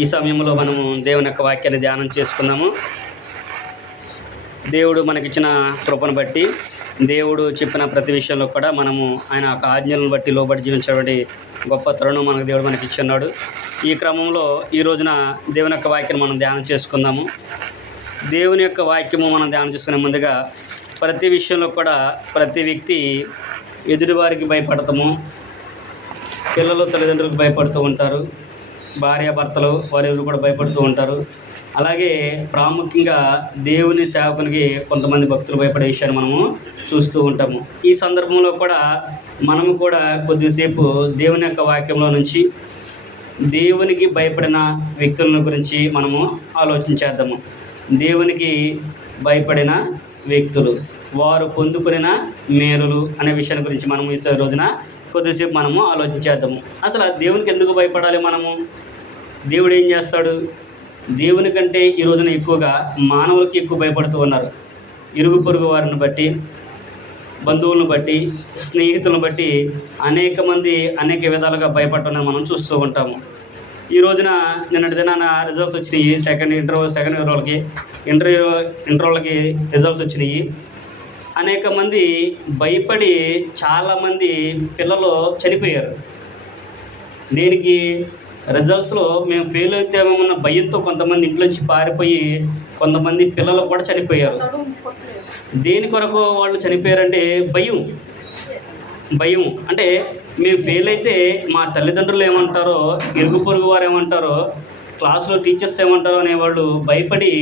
ఈ సమయంలో మనము దేవుని యొక్క వాక్యాన్ని ధ్యానం చేసుకుందాము. దేవుడు మనకిచ్చిన కృపను బట్టి, దేవుడు చెప్పిన ప్రతి విషయంలో కూడా మనము ఆయన యొక్క ఆజ్ఞలను బట్టి లోబడి జీవించేటువంటి గొప్ప తరుణం దేవుడు మనకి ఇచ్చున్నాడు. ఈ క్రమంలో ఈ రోజున దేవుని యొక్క వాక్యాన్ని మనం ధ్యానం చేసుకుందాము. దేవుని యొక్క వాక్యము మనం ధ్యానం చేసుకునే ముందుగా ప్రతి విషయంలో కూడా ప్రతి వ్యక్తి ఎదుటివారికి భయపడతాము. పిల్లలు తల్లిదండ్రులకు భయపడుతూ ఉంటారు, భార్యాభర్తలు వారెవరు కూడా భయపడుతూ ఉంటారు. అలాగే ప్రాముఖ్యంగా దేవుని సేవకునికి కొంతమంది భక్తులు భయపడే విషయాన్ని మనము చూస్తూ ఉంటాము. ఈ సందర్భంలో కూడా మనము కూడా కొద్దిసేపు దేవుని యొక్క వాక్యంలో నుంచి దేవునికి భయపడిన వ్యక్తుల గురించి మనము ఆలోచించేద్దాము. దేవునికి భయపడిన వ్యక్తులు, వారు పొందుకున్న మేలులు అనే విషయాన్ని గురించి మనము ఈ రోజున కొద్దిసేపు మనము ఆలోచించేద్దాము. అసలు దేవునికి ఎందుకు భయపడాలి మనము? దేవుడు ఏం చేస్తాడు? దేవుని కంటే ఈ రోజున ఎక్కువగా మానవులకి ఎక్కువ భయపడుతూ ఉన్నారు. ఇరుగు పొరుగు వారిని బట్టి, బంధువులను బట్టి, స్నేహితులను బట్టి అనేక మంది అనేక విధాలుగా భయపడటం మనం చూస్తూ ఉంటాము. ఈ రోజున నిన్నటి దినాన రిజల్ట్స్ వచ్చినాయి. సెకండ్ ఇయర్ వాళ్ళకి ఇంటర్ వాళ్ళకి రిజల్ట్స్ వచ్చినాయి. అనేక మంది భయపడి చాలామంది పిల్లలు చనిపోయారు. దేనికి? రిజల్ట్స్లో మేము ఫెయిల్ అవుతామన్న భయంతో కొంతమంది ఇంట్లోంచి పారిపోయి కొంతమంది పిల్లలు కూడా చనిపోయారు. దేని కొరకు వాళ్ళు చనిపోయారంటే భయం అంటే మేము ఫెయిల్ అయితే మా తల్లిదండ్రులు ఏమంటారో, ఇరుగు పొరుగు వారు ఏమంటారో, క్లాసులో టీచర్స్ ఏమంటారో అనేవాళ్ళు భయపడి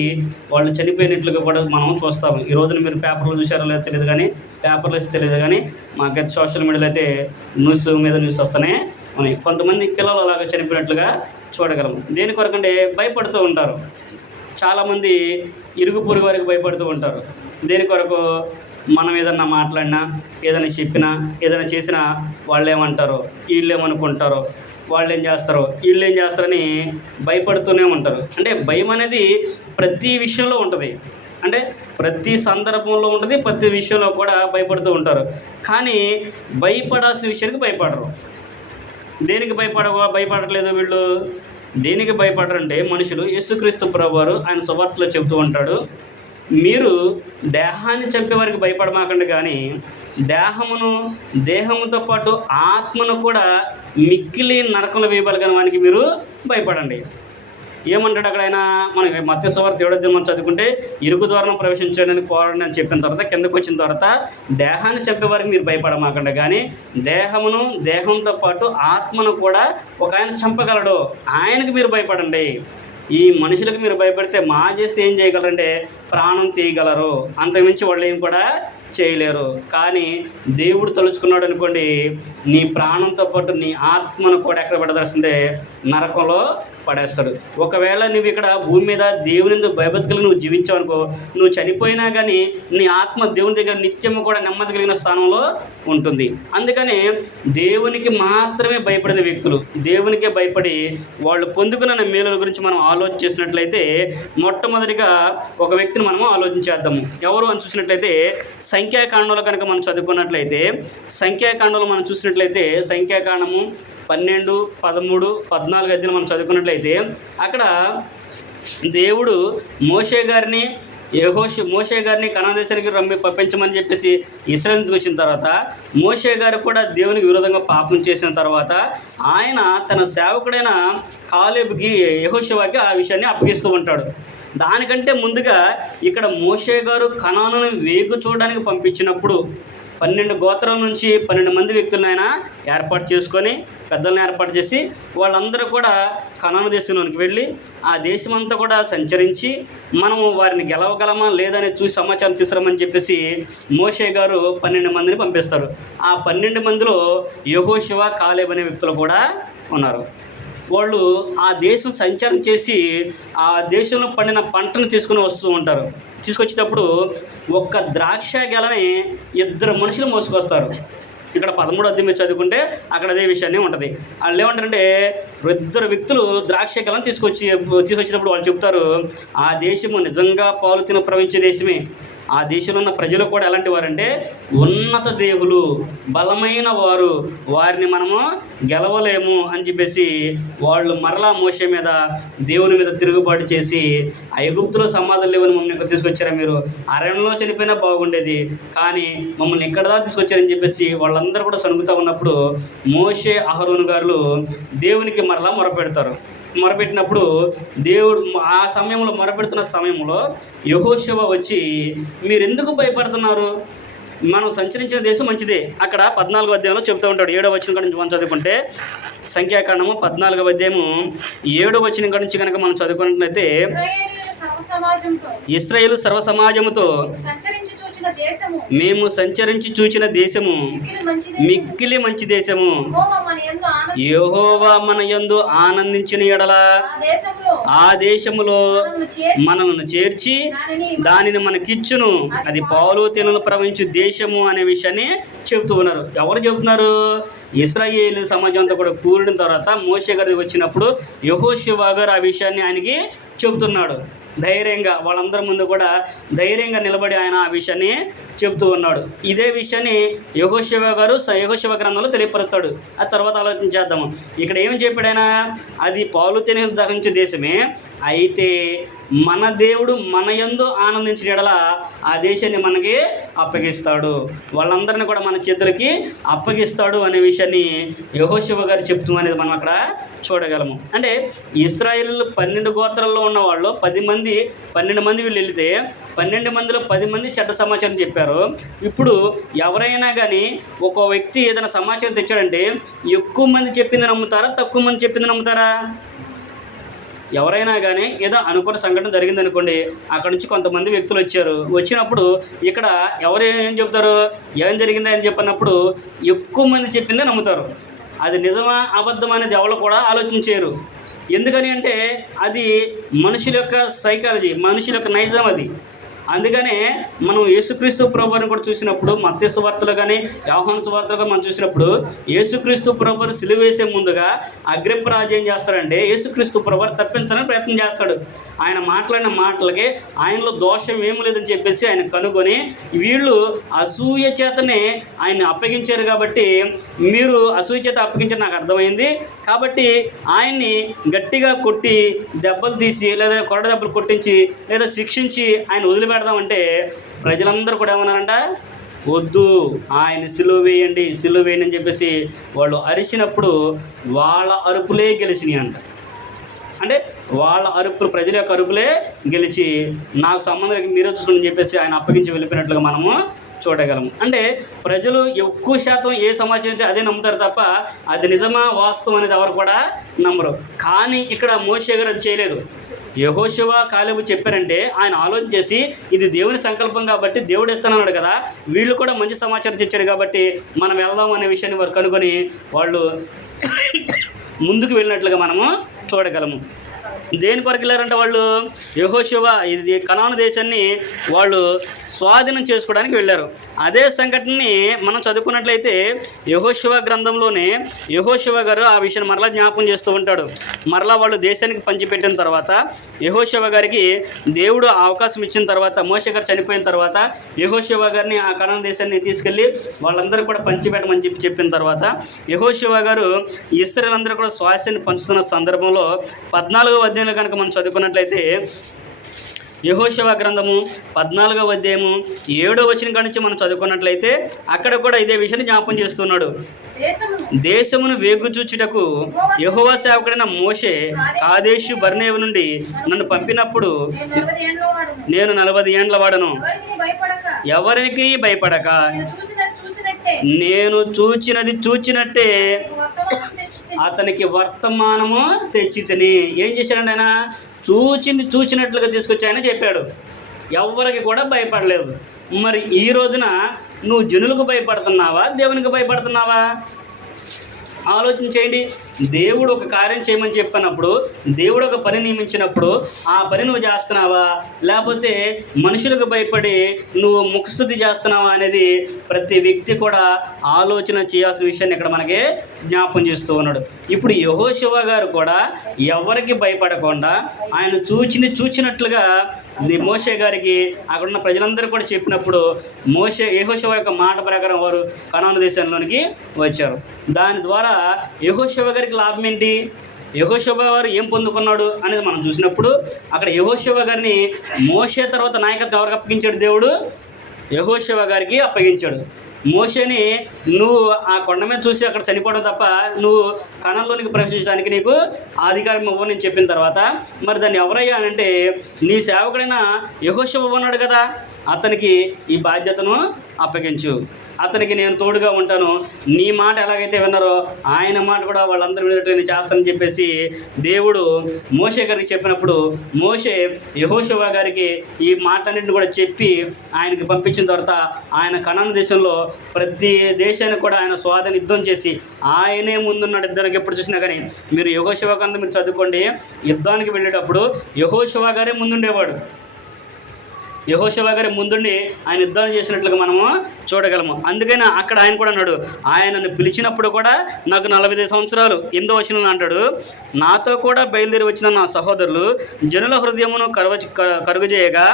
వాళ్ళు చనిపోయినట్లుగా కూడా మనం చూస్తాము. ఈ రోజున మీరు పేపర్లో చూసారో లేదో తెలియదు, కానీ పేపర్లో అయితే తెలియదు, కానీ మాకైతే సోషల్ మీడియాలో అయితే న్యూస్ మీద న్యూస్ వస్తూనే ఉన్నాయి. కొంతమంది పిల్లలు అలాగా చనిపోయినట్లుగా చూడగలము. దేని కొరకంటే భయపడుతూ ఉంటారు. చాలామంది ఇరుగు పొరుగు వారికి భయపడుతూ ఉంటారు. దేని కొరకు? మనం ఏదన్నా మాట్లాడినా, ఏదైనా చెప్పినా, ఏదైనా చేసినా వాళ్ళు ఏమంటారో, వీళ్ళు ఏమనుకుంటారో, వాళ్ళు ఏం చేస్తారో, వీళ్ళు ఏం చేస్తారని భయపడుతూనే ఉంటారు. అంటే భయం అనేది ప్రతి విషయంలో ఉంటుంది. అంటే ప్రతి సందర్భంలో ఉంటుంది, ప్రతి విషయంలో కూడా భయపడుతూ ఉంటారు. కానీ భయపడాల్సిన విషయానికి భయపడరు. దేనికి భయపడట్లేదు వీళ్ళు? దేనికి భయపడరంటే మనుషులు, యేసుక్రీస్తు ప్రభువారు ఆయన సువార్తలో చెబుతూ ఉంటాడు, మీరు దేహాన్ని చంపే వారికి భయపడమాకండి, కానీ దేహముతో పాటు ఆత్మను కూడా మిక్కిలి నరకంలో వేయగలిగిన వానికి మీరు భయపడండి. ఏమంటాడు అక్కడ ఆయన? మనకి మత్తయి సువార్త 7వ మనం చదువుకుంటే, ఇరుకు ద్వారం ప్రవేశించడానికి పోరాడండి అని చెప్పిన తర్వాత కిందకు వచ్చిన తర్వాత దేహాన్ని చంపేవారికి మీరు భయపడమాకండి, కానీ దేహంతో పాటు ఆత్మను కూడా ఒక ఆయన చంపగలడు, ఆయనకి మీరు భయపడండి. ఈ మనుషులకు మీరు భయపడితే చేస్తే ఏం చేయగలరంటే ప్రాణం తీయగలరు, అంతకుమించి వాళ్ళు ఏం కూడా చేయలేరు. కానీ దేవుడు తలుచుకున్నాడు అనుకోండి, నీ ప్రాణంతో పాటు నీ ఆత్మను కూడా ఎక్కడ పడదలుస్తుందే? నరకంలో పడేస్తాడు. ఒకవేళ నువ్వు ఇక్కడ భూమి మీద దేవుని భయభక్తులు నువ్వు జీవించావు అనుకో, నువ్వు చనిపోయినా కానీ నీ ఆత్మ దేవుని దగ్గర నిత్యము కూడా నెమ్మది కలిగిన స్థానంలో ఉంటుంది. అందుకని దేవునికి మాత్రమే భయపడిన వ్యక్తులు, దేవునికే భయపడి వాళ్ళు పొందుకున్న మేలుల గురించి మనం ఆలోచించినట్లయితే మొట్టమొదటిగా ఒక వ్యక్తిని మనము ఆలోచించేద్దాము. ఎవరు అని చూసినట్లయితే సంఖ్యాకాండంలో కనుక మనం చదువుకున్నట్లయితే, సంఖ్యాకాండంలో మనం చూసినట్లయితే సంఖ్యాకాండము 12, 13, 14 అధ్యాయాలు మనం చదువుకున్నట్లయితే అక్కడ దేవుడు మోషే గారిని కనాను దేశానికి పంపించమని చెప్పేసి ఇశ్రాయేలుకి వచ్చిన తర్వాత, మోషే గారు కూడా దేవునికి విరోధంగా పాపం చేసిన తర్వాత ఆయన తన సేవకుడైన కాలేబుకి, యెహోషువకి ఆ విషయాన్ని అప్పగిస్తూ ఉంటాడు. దానికంటే ముందుగా ఇక్కడ మోషే గారు కనానును వేగు చూడడానికి పంపించినప్పుడు 12 గోత్రాల నుంచి 12 మంది వ్యక్తులను ఆయన ఏర్పాటు చేసుకొని, పెద్దలను ఏర్పాటు చేసి వాళ్ళందరూ కూడా కనాను దేశంలోనికి వెళ్ళి ఆ దేశమంతా కూడా సంచరించి మనము వారిని గెలవగలమా లేదని చూసి సమాచారం తీసుకురమని చెప్పేసి మోషే గారు 12 మందిని పంపిస్తారు. ఆ 12 మందిలో యెహోషువ, కాలేబు అనే వ్యక్తులు కూడా ఉన్నారు. వాళ్ళు ఆ దేశం సంచారం చేసి ఆ దేశంలో పండిన పంటను తీసుకొచ్చేటప్పుడు ఒక్క ద్రాక్ష గెలని 2 మనుషులు మోసుకొస్తారు. ఇక్కడ 13వ అధ్యాయం చదువుకుంటే అక్కడ అదే విషయాన్ని ఉంటుంది. వాళ్ళు ఏమంటారంటే 2 వ్యక్తులు ద్రాక్ష గెలను తీసుకొచ్చేటప్పుడు వాళ్ళు చెప్తారు, ఆ దేశము నిజంగా పాలు ప్రవహించే దేశమే, ఆ దేశంలో ఉన్న ప్రజలు కూడా ఎలాంటి వారంటే ఉన్నత దేవులు, బలమైన వారు, వారిని మనము గెలవలేము అని చెప్పేసి వాళ్ళు మరలా మోషే మీద, దేవుని మీద తిరుగుబాటు చేసి, ఆ ఎగుప్తులో సమాధులు లేవని మమ్మల్ని ఇక్కడ తీసుకొచ్చారా, మీరు అరణ్యంలో చనిపోయినా బాగుండేది, కానీ మమ్మల్ని ఇక్కడ దాకా తీసుకొచ్చారని చెప్పేసి వాళ్ళందరూ కూడా సణుగుతూ ఉన్నప్పుడు మోషే, అహరోను గారు దేవునికి మరలా మొరపెడతారు. మొరపెట్టినప్పుడు దేవుడు ఆ సమయంలో, మొరపెడుతున్న సమయంలో యెహోషువ వచ్చి, మీరు ఎందుకు భయపడుతున్నారు, మనం సంచరించిన దేశం మంచిదే. అక్కడ 14వ అధ్యాయంలో చెప్తూ ఉంటాడు. 7వ వచనం కాడ నుంచి మనం చదువుకుంటే, సంఖ్యాకాండము 14వ అధ్యాయము 7వ వచనం కాడ నుంచి కనుక మనం చదువుకున్నట్లయితే, ఇశ్రాయేలు సర్వ సమాజముతో మేము సంచరించి చూచిన దేశము మిక్కిలి మంచి దేశము, యెహోవా మన యందు ఆనందించిన ఎడల ఆ దేశములో మనల్ని చేర్చి దానిని మనకిచ్చును, అది పాలు తేనెలు ప్రవహించు దేశము అనే విషయాన్ని చెబుతూ ఉన్నారు. ఎవరు చెబుతున్నారు? ఇశ్రాయేలు సమాజంతో కూడా కూడిన తర్వాత మోషే గారికి వచ్చినప్పుడు యెహోషువ గారు ఆ విషయాన్ని ఆయనకి చెబుతున్నాడు. ధైర్యంగా వాళ్ళందరి ముందు కూడా ధైర్యంగా నిలబడి ఆయన ఆ విషయాన్ని చెబుతూ ఉన్నాడు. ఇదే విషయాన్ని యెహోషువ గ్రంథంలో తెలియపరుస్తాడు. ఆ తర్వాత ఆలోచన చేద్దాము. ఇక్కడ ఏం చెప్పాడు ఆయన? అది పాలు తేనెలు ప్రవహించే దేశమే, అయితే మన దేవుడు మన యందు ఆనందించిన యెడల ఆ దేశాన్ని మనకి అప్పగిస్తాడు, వాళ్ళందరినీ కూడా మన చేతులకి అప్పగిస్తాడు అనే విషయాన్ని యెహోషువ గారు చెప్తూ అనేది మనం అక్కడ చూడగలము. అంటే ఇశ్రాయేలు 12 గోత్రాల్లో ఉన్న వాళ్ళు 12 మంది వీళ్ళు వెళితే 12 మందిలో 10 మంది చెడ్డ సమాచారం చెప్పారు. ఇప్పుడు ఎవరైనా కానీ ఒక వ్యక్తి ఏదైనా సమాచారం తెచ్చాడంటే ఎక్కువ మంది చెప్పింది నమ్ముతారా, తక్కువ మంది చెప్పింది నమ్ముతారా? ఎవరైనా కానీ ఏదో అనుకున్న సంఘటన జరిగిందనుకోండి, అక్కడ నుంచి కొంతమంది వ్యక్తులు వచ్చారు. వచ్చినప్పుడు ఇక్కడ ఎవరు ఏం చెప్తారు, ఏం జరిగిందా అని చెప్పినప్పుడు ఎక్కువ మంది చెప్పిందే నమ్ముతారు. అది నిజమా అబద్ధం అనేది ఎవరు కూడా ఆలోచించారు. ఎందుకని అంటే అది మనుషుల యొక్క సైకాలజీ, మనుషుల యొక్క నైజం అది. అందుకనే మనం యేసుక్రీస్తు ప్రభువుని కూడా చూసినప్పుడు, మత్తయి సువార్తలో కానీ యోహాను సువార్తలో కానీ మనం చూసినప్పుడు, యేసుక్రీస్తు ప్రభువుని సిలువ వేసే ముందుగా అగ్రిప్ప రాజు ఏం చేస్తాడంటే యేసుక్రీస్తు ప్రభువుని తప్పించాలని ప్రయత్నం చేస్తాడు. ఆయన మాట్లాడిన మాటలకి ఆయనలో దోషం ఏమి లేదని చెప్పేసి ఆయన కనుగొని, వీళ్ళు అసూయ చేతనే ఆయన్ని అప్పగించారు కాబట్టి, మీరు అసూయ చేత అప్పగించారు నాకు అర్థమైంది కాబట్టి ఆయన్ని గట్టిగా కొట్టి దెబ్బలు తీసి లేదా కొరడ దెబ్బలు కొట్టించి లేదా శిక్షించి ఆయన వదిలిపెడదామంటే ప్రజలందరూ కూడా ఏమన్నారంట, వద్దు ఆయన సిలువ వేయండి, సిలువ వేయండి అని చెప్పేసి వాళ్ళు అరిచినప్పుడు వాళ్ళ అరుపులే గెలిచినాయి అంట. అంటే వాళ్ళ అరుపులు, ప్రజల యొక్క అరుపులే గెలిచి నాకు సంబంధం మీరే చూసుకుని చెప్పేసి ఆయన అప్పగించి వెళ్ళిపోయినట్లుగా మనము చూడగలము. అంటే ప్రజలు ఎక్కువ శాతం ఏ సమాచారం అయితే అదే నమ్ముతారు తప్ప అది నిజమా వాస్తవం అనేది ఎవరు కూడా నమ్మరు. కానీ ఇక్కడ మోషే గారు అది చేయలేదు. యెహోషువ, కాలేబు చెప్పారంటే ఆయన ఆలోచన చేసి ఇది దేవుని సంకల్పం కాబట్టి దేవుడు ఇస్తానన్నాడు కదా, వీళ్ళు కూడా మంచి సమాచారం తెచ్చాడు కాబట్టి మనం వెళ్దాం అనే విషయాన్ని వారు కనుగొని వాళ్ళు ముందుకు వెళ్ళినట్లుగా మనము చూడగలము. దేని కొరకు వెళ్ళారంటే వాళ్ళు యెహోషువ ఇది కనాను దేశాన్ని వాళ్ళు స్వాధీనం చేసుకోవడానికి వెళ్ళారు. అదే సంఘటనని మనం చదువుకున్నట్లయితే యెహోషువ గ్రంథంలోనే యెహోషువ గారు ఆ విషయాన్ని మరలా జ్ఞాపకం చేస్తూ ఉంటాడు. మరలా వాళ్ళు దేశానికి పంచిపెట్టిన తర్వాత యెహోషువ గారికి దేవుడు అవకాశం ఇచ్చిన తర్వాత, మోషే గారు చనిపోయిన తర్వాత యెహోషువ గారిని ఆ కనాను దేశాన్ని తీసుకెళ్ళి వాళ్ళందరూ కూడా పంచిపెట్టమని చెప్పిన తర్వాత యెహోషువ గారు ఇశ్రాయేలు అందరూ కూడా స్వాస్థ్యాన్ని పంచుతున్న సందర్భంలో 14వ అధ్యాయంలో కనుక మనం చదువుకున్నట్లయితే యెహోషువ గ్రంథము 14వ అధ్యాయము 7వ వచనం కాడి నుంచి మనం చదువుకున్నట్లయితే అక్కడ కూడా ఇదే విషయాన్ని జ్ఞాపకం చేస్తున్నాడు. దేశమును వేగుచూచుటకు యెహోవా సేవకుడైన మోషే కాదేషు బర్నేవు నుండి నన్ను పంపినప్పుడు నేను 40 ఏండ్ల వాడను, ఎవరికి భయపడక నేను చూచినది చూచినట్టే అతనికి వర్తమానము తెచ్చితిని. ఏం చేశాడండి ఆయన? చూచింది చూచినట్లుగా తీసుకొచ్చి ఆయన చెప్పాడు. ఎవరికి కూడా భయపడలేదు. మరి ఈ రోజున నువ్వు జనులకు భయపడుతున్నావా, దేవునికి భయపడుతున్నావా? ఆలోచన చేయండి. దేవుడు ఒక కార్యం చేయమని చెప్పినప్పుడు, దేవుడు ఒక పని నియమించినప్పుడు ఆ పని నువ్వు చేస్తున్నావా, లేకపోతే మనుషులకు భయపడి నువ్వు ముఖస్తుతి చేస్తున్నావా అనేది ప్రతి వ్యక్తి కూడా ఆలోచన చేయాల్సిన విషయాన్ని ఇక్కడ మనకి జ్ఞాపం చేస్తూ ఉన్నాడు. ఇప్పుడు యెహోషువ గారు కూడా ఎవరికి భయపడకుండా ఆయన చూచినట్లుగా మోషే గారికి అక్కడున్న ప్రజలందరూ కూడా చెప్పినప్పుడు యెహోషువ యొక్క మాట ప్రకారం వారు కనాను దేశంలోనికి వచ్చారు. దాని ద్వారా యెహోషువ గారికి లాభం ఏంటి, యెహోషువ గారు ఏం పొందుకున్నాడు అనేది మనం చూసినప్పుడు అక్కడ యెహోషువ గారిని మోషే తర్వాత నాయకత్వం ఎవరికి అప్పగించాడు, దేవుడు యెహోషువ గారికి అప్పగించాడు. మోషేని నువ్వు ఆ కొండ మీద చూసి అక్కడ చనిపోవడం తప్ప నువ్వు కణంలోనికి ప్రవేశించడానికి నీకు అధికారం ఇవ్వని చెప్పిన తర్వాత మరి దాన్ని ఎవరయ్యా అంటే నీ సేవకుడైన యెహోషువ ఉన్నాడు కదా, అతనికి ఈ బాధ్యతను అప్పగించు, అతనికి నేను తోడుగా ఉంటాను, నీ మాట ఎలాగైతే విన్నారో ఆయన మాట కూడా వాళ్ళందరూ విన్నట్టు నేను చేస్తానని చెప్పేసి దేవుడు మోషే గారికి చెప్పినప్పుడు మోషే యెహోషువ గారికి ఈ మాటన్నింటిని కూడా చెప్పి ఆయనకి పంపించిన తర్వాత ఆయన కనాను దేశంలో ప్రతి దేశాన్ని కూడా ఆయన స్వాధీన యుద్ధం చేసి ఆయనే ముందున్నాడు. యుద్ధానికి ఎప్పుడు చూసినా కానీ మీరు యెహోషువ కన్నా మీరు చదువుకోండి, యుద్ధానికి వెళ్ళేటప్పుడు యెహోషువ గారే ముందుండేవాడు. యెహోషువ గారి ముందుండి ఆయన యుద్ధం చేసినట్లుగా మనము చూడగలము. అందుకని అక్కడ ఆయన కూడా అన్నాడు, ఆయనను పిలిచినప్పుడు కూడా నాకు 45 సంవత్సరాలు 8వ వచనంలో అంటాడు, నాతో కూడా బయలుదేరి వచ్చిన నా సహోదరులు జనుల హృదయమును కరుగుచేయగా